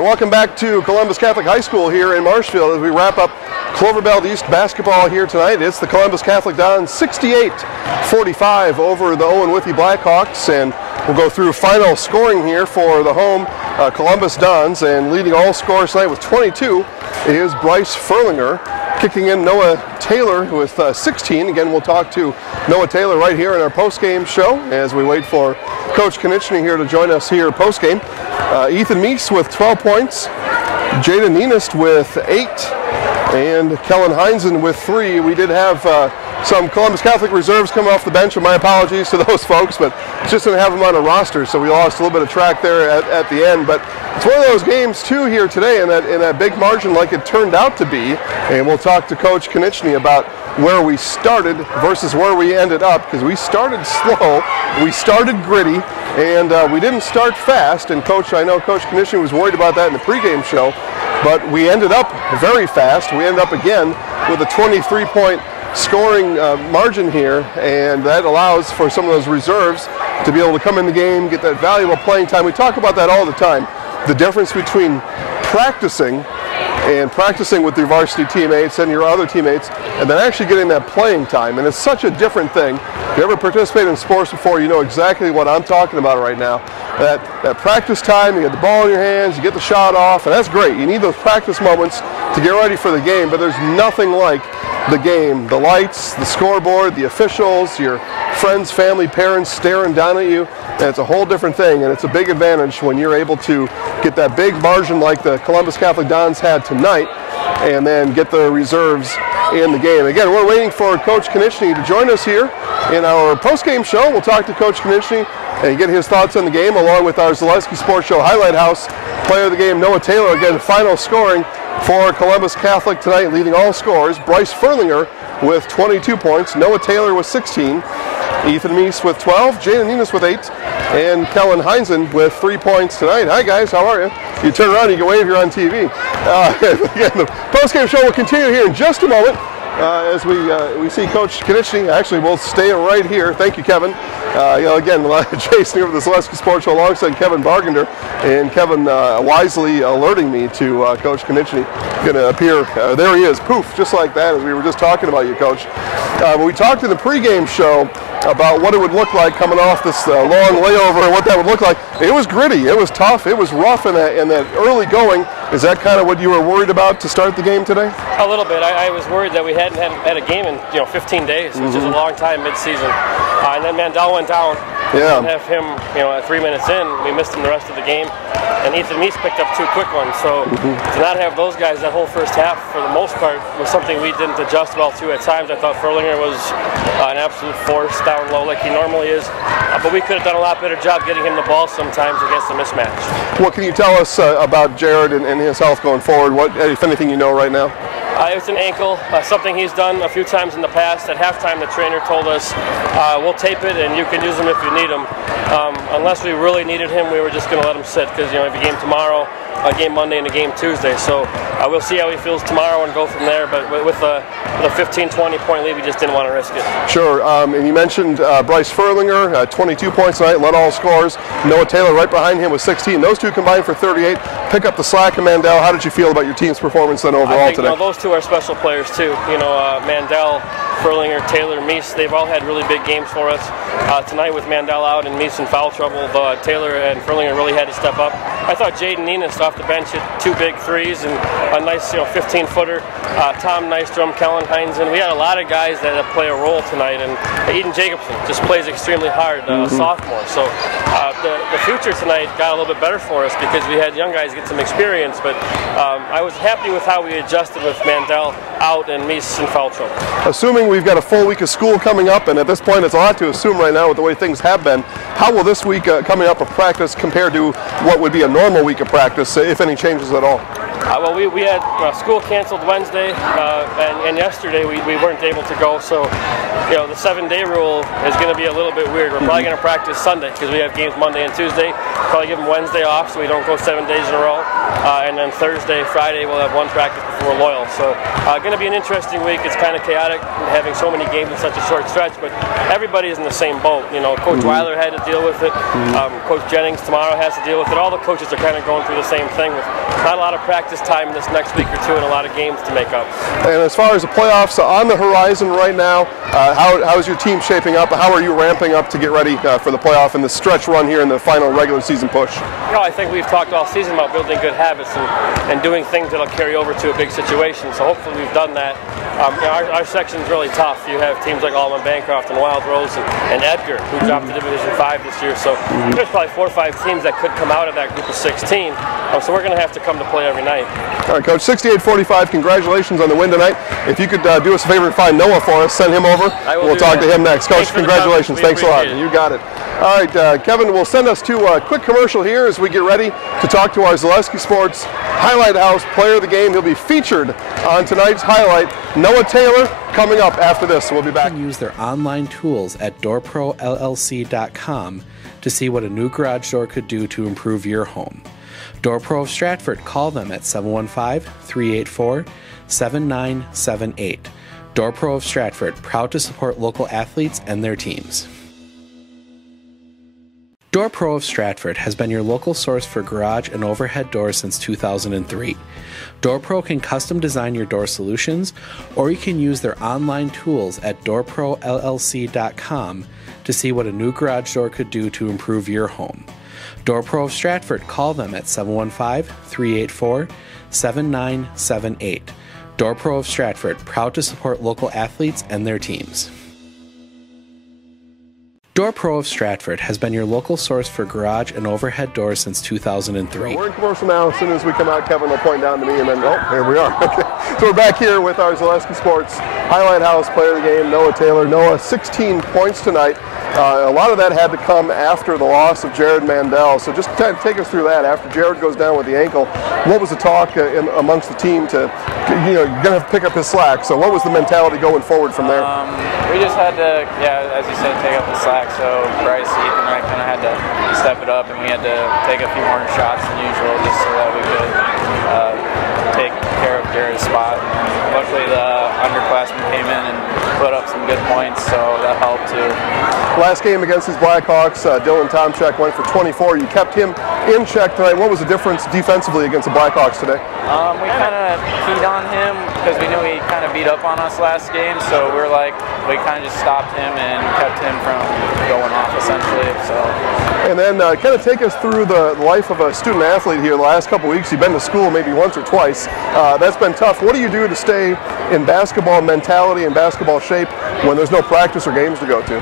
Welcome back to Columbus Catholic High School here in Marshfield as we wrap up Cloverbelt East basketball here tonight. It's the Columbus Catholic Dons 68-45 over the Owen-Withee Blackhawks, and we'll go through final scoring here for the home Columbus Dons, and leading all scorers tonight with 22 is Bryce Furlinger. Kicking in Noah Taylor with 16. Again, we'll talk to Noah Taylor right here in our post-game show as we wait for Coach Konechny here to join us here post-game. Ethan Meese with 12 points, Jada Nenist with 8, and Kellen Heinzen with 3. We did have some Columbus Catholic reserves coming off the bench, and my apologies to those folks, but just didn't have them on a roster, so we lost a little bit of track there at the end. But it's one of those games, too, here today in that big margin like it turned out to be, and we'll talk to Coach Konechny about where we started versus where we ended up, because we started slow, we started gritty, and we didn't start fast. And I know Coach Konechny was worried about that in the pregame show, but we ended up very fast. We ended up again with a 23-point scoring margin here, and that allows for some of those reserves to be able to come in the game, get that valuable playing time. We talk about that all the time, the difference between practicing with your varsity teammates and your other teammates, and then actually getting that playing time. And it's such a different thing. If you ever participated in sports before, you know exactly what I'm talking about right now. That practice time, you get the ball in your hands, you get the shot off, and that's great. You need those practice moments to get ready for the game, but there's nothing like the game. The lights, the scoreboard, the officials, your friends, family, parents staring down at you. And it's a whole different thing, and it's a big advantage when you're able to get that big margin like the Columbus Catholic Dons had tonight, and then get the reserves in the game. Again, we're waiting for Coach Konechny to join us here in our post-game show. We'll talk to Coach Konechny and get his thoughts on the game, along with our Zaleski Sports Show Highlight House player of the game, Noah Taylor. Again, final scoring for Columbus Catholic tonight, leading all scorers. Bryce Furlinger with 22 points, Noah Taylor with 16, Ethan Meese with 12, Jaden Enos with 8, and Kellen Heinzen with 3 points tonight. Hi guys, how are you? You turn around, you can wave, you're on TV. Again, the postgame show will continue here in just a moment. As we see Coach Konieczny. Actually, we'll stay right here. Thank you, Kevin. Again, Jason here with the Zaleski Sports Show alongside Kevin Bargender, and Kevin wisely alerting me to Coach Konieczny going to appear. There he is, poof, just like that, as we were just talking about you, Coach. We talked in the pregame show about what it would look like coming off this long layover and what that would look like. It was gritty, it was tough, it was rough in that early going. Is that kind of what you were worried about to start the game today? A little bit. I was worried that we hadn't had a game in 15 days, which is a long time mid-season. And then Mandel went down. Yeah. We didn't have him, at 3 minutes in. We missed him the rest of the game. And Ethan Meese picked up 2 quick ones. So to not have those guys that whole first half, for the most part, was something we didn't adjust well to at times. I thought Furlinger was an absolute force down low like he normally is. But we could have done a lot better job getting him the ball sometimes against a mismatch. What can you tell us about Jared and his health going forward? What, if anything, you know right now? It's an ankle, something he's done a few times in the past. At halftime, the trainer told us, we'll tape it and you can use him if you need him. Unless we really needed him, we were just going to let him sit because, we have a game tomorrow, a game Monday, and a game Tuesday. So we'll see how he feels tomorrow and go from there. But with a 15-20 point lead, we just didn't want to risk it. Sure. And you mentioned Bryce Furlinger, 22 points tonight, led all scores. Noah Taylor right behind him with 16. Those two combined for 38. Pick up the slack of Mandel. How did you feel about your team's performance then overall I think, today? Those two are special players too. Mandel, Furlinger, Taylor, Meese, they've all had really big games for us. Tonight with Mandel out and Meese in foul trouble, Taylor and Furlinger really had to step up. I thought Jaden Enos off the bench hit 2 big threes and a nice 15-footer. Tom Nystrom, Kellen Heinzen. We had a lot of guys that play a role tonight, and Eden Jacobson just plays extremely hard, a sophomore. So the future tonight got a little bit better for us because we had young guys get some experience, but I was happy with how we adjusted with Mandel out and Meese in foul trouble. Assuming we've got a full week of school coming up, and at this point it's a lot to assume right now with the way things have been, how will this week coming up of practice compare to what would be a normal week of practice, if any changes at all? Well, we had school canceled Wednesday, and yesterday we weren't able to go, so the 7-day rule is going to be a little bit weird. We're probably going to practice Sunday because we have games Monday and Tuesday. Probably give them Wednesday off so we don't go 7 days in a row, and then Thursday, Friday we'll have 1 practice before Loyal. So going to be an interesting week. It's kind of chaotic having so many games in such a short stretch, but everybody is in the same boat. Coach Weiler had to deal with it. Coach Jennings tomorrow has to deal with it. All the coaches are kind of going through the same thing with not a lot of practice time this next week or two and a lot of games to make up. And as far as the playoffs on the horizon right now, how is your team shaping up? How are you ramping up to get ready for the playoff and the stretch run here in the final regular season push? I think we've talked all season about building good habits and doing things that'll carry over to a big situation. So hopefully we've done that. Our section's really tough. You have teams like Allman Bancroft and Wild Rose and Edgar, who dropped to Division 5 this year. So there's probably 4 or 5 teams that could come out of that group of 16. So we're going to have to come to play every night. All right, Coach, 68-45, congratulations on the win tonight. If you could do us a favor and find Noah for us, send him over. We'll talk to him next. Coach, congratulations. Thanks a lot. You got it. All right, Kevin will send us to a quick commercial here as we get ready to talk to our Zaleski Sports Highlight House player of the game. He'll be featured on tonight's highlight, Noah Taylor, coming up after this. We'll be back. Use their online tools at doorprollc.com to see what a new garage door could do to improve your home. DoorPro of Stratford, call them at 715-384-7978. DoorPro of Stratford, proud to support local athletes and their teams. DoorPro of Stratford has been your local source for garage and overhead doors since 2003. DoorPro can custom design your door solutions, or you can use their online tools at doorprollc.com to see what a new garage door could do to improve your home. DoorPro of Stratford, call them at 715-384-7978. DoorPro of Stratford, proud to support local athletes and their teams. DoorPro of Stratford has been your local source for garage and overhead doors since 2003. We're in commercial now. As soon as we come out, Kevin will point down to me, and then, oh, here we are. Okay. So we're back here with our Zaleski Sports Highlight House player of the game, Noah Taylor. Noah, 16 points tonight. A lot of that had to come after the loss of Jared Mandel. So just kind of take us through that. After Jared goes down with the ankle, what was the talk amongst the team to, you're going to have to pick up his slack. So what was the mentality going forward from there? We just had to, as you said, take up the slack. So Bryce, Ethan, and I kind of had to step it up, and we had to take a few more shots than usual just so that we could take care of Jared's spot. And luckily, the underclassmen came in and put up some good points, so that helped too. Last game against these Blackhawks, Dylan Tomchek went for 24. You kept him in check tonight. What was the difference defensively against the Blackhawks today? We kind of keyed on him because we knew he kind of beat up on us last game, so we kind of just stopped him and kept him from going off essentially. So. And then kind of take us through the life of a student athlete here the last couple weeks. You've been to school maybe once or twice. That's been tough. What do you do to stay in basketball mentality and basketball shape when there's no practice or games to go to?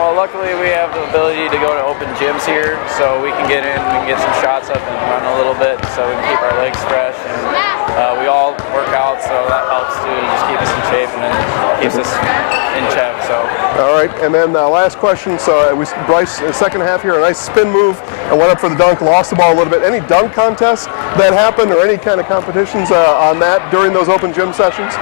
Well, luckily we have the ability to go to open gyms here, so we can get in, we can get some shots up and run a little bit so we can keep our legs fresh. And we all work out, so that helps too, to just keep us in shape and it keeps us in check. So. All right, and then last question. So Bryce, in the second half here, a nice spin move and went up for the dunk, lost the ball a little bit. Any dunk contests that happened or any kind of competitions on that during those open gym sessions?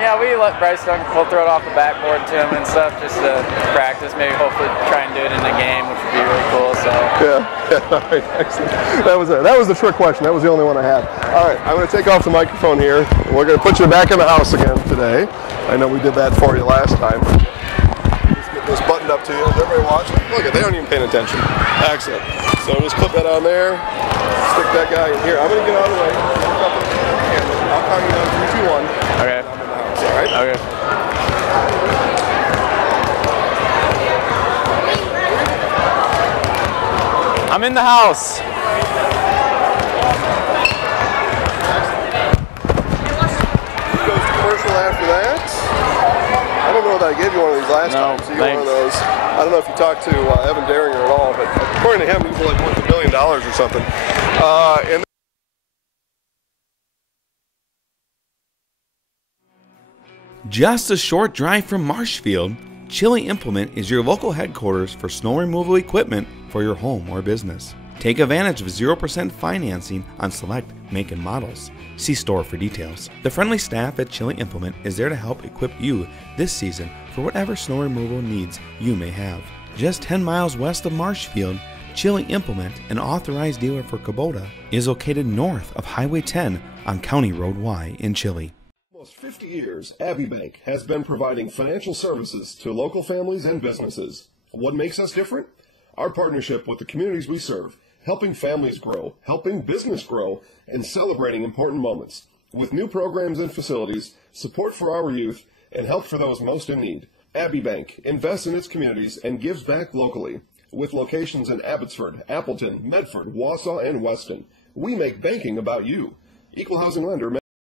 Yeah, we let Bryce dunk. We'll throw it off the backboard to him and stuff just to practice. Maybe hopefully try and do it in a game, which would be really cool. So. Yeah. All right, excellent. That was the trick question. That was the only one I had. All right, I'm going to take off the microphone here. We're going to put you back in the house again today. I know we did that for you last time. Just get this buttoned up to you. Is everybody watching? Look, they aren't even paying attention. Excellent. So just clip that on there. Stick that guy in here. I'm going to get out of the way. I'll count you down 3, 2, 1. Okay. I'm in the house. All right. Okay. I'm in the house. After that, I don't know that I gave you one of these last time, so you got one of those. I don't know if you talked to Evan Daringer at all, but according to him, he was like worth $1 million or something. And just a short drive from Marshfield, Chili Implement is your local headquarters for snow removal equipment for your home or business. Take advantage of 0% financing on select make and models. See store for details. The friendly staff at Chili Implement is there to help equip you this season for whatever snow removal needs you may have. Just 10 miles west of Marshfield, Chili Implement, an authorized dealer for Kubota, is located north of Highway 10 on County Road Y in Chili. Almost 50 years, Abbey Bank has been providing financial services to local families and businesses. What makes us different? Our partnership with the communities we serve, helping families grow, helping business grow, and celebrating important moments. With new programs and facilities, support for our youth, and help for those most in need. Abbey Bank invests in its communities and gives back locally. With locations in Abbotsford, Appleton, Medford, Wausau, and Weston, we make banking about you. Equal housing lender.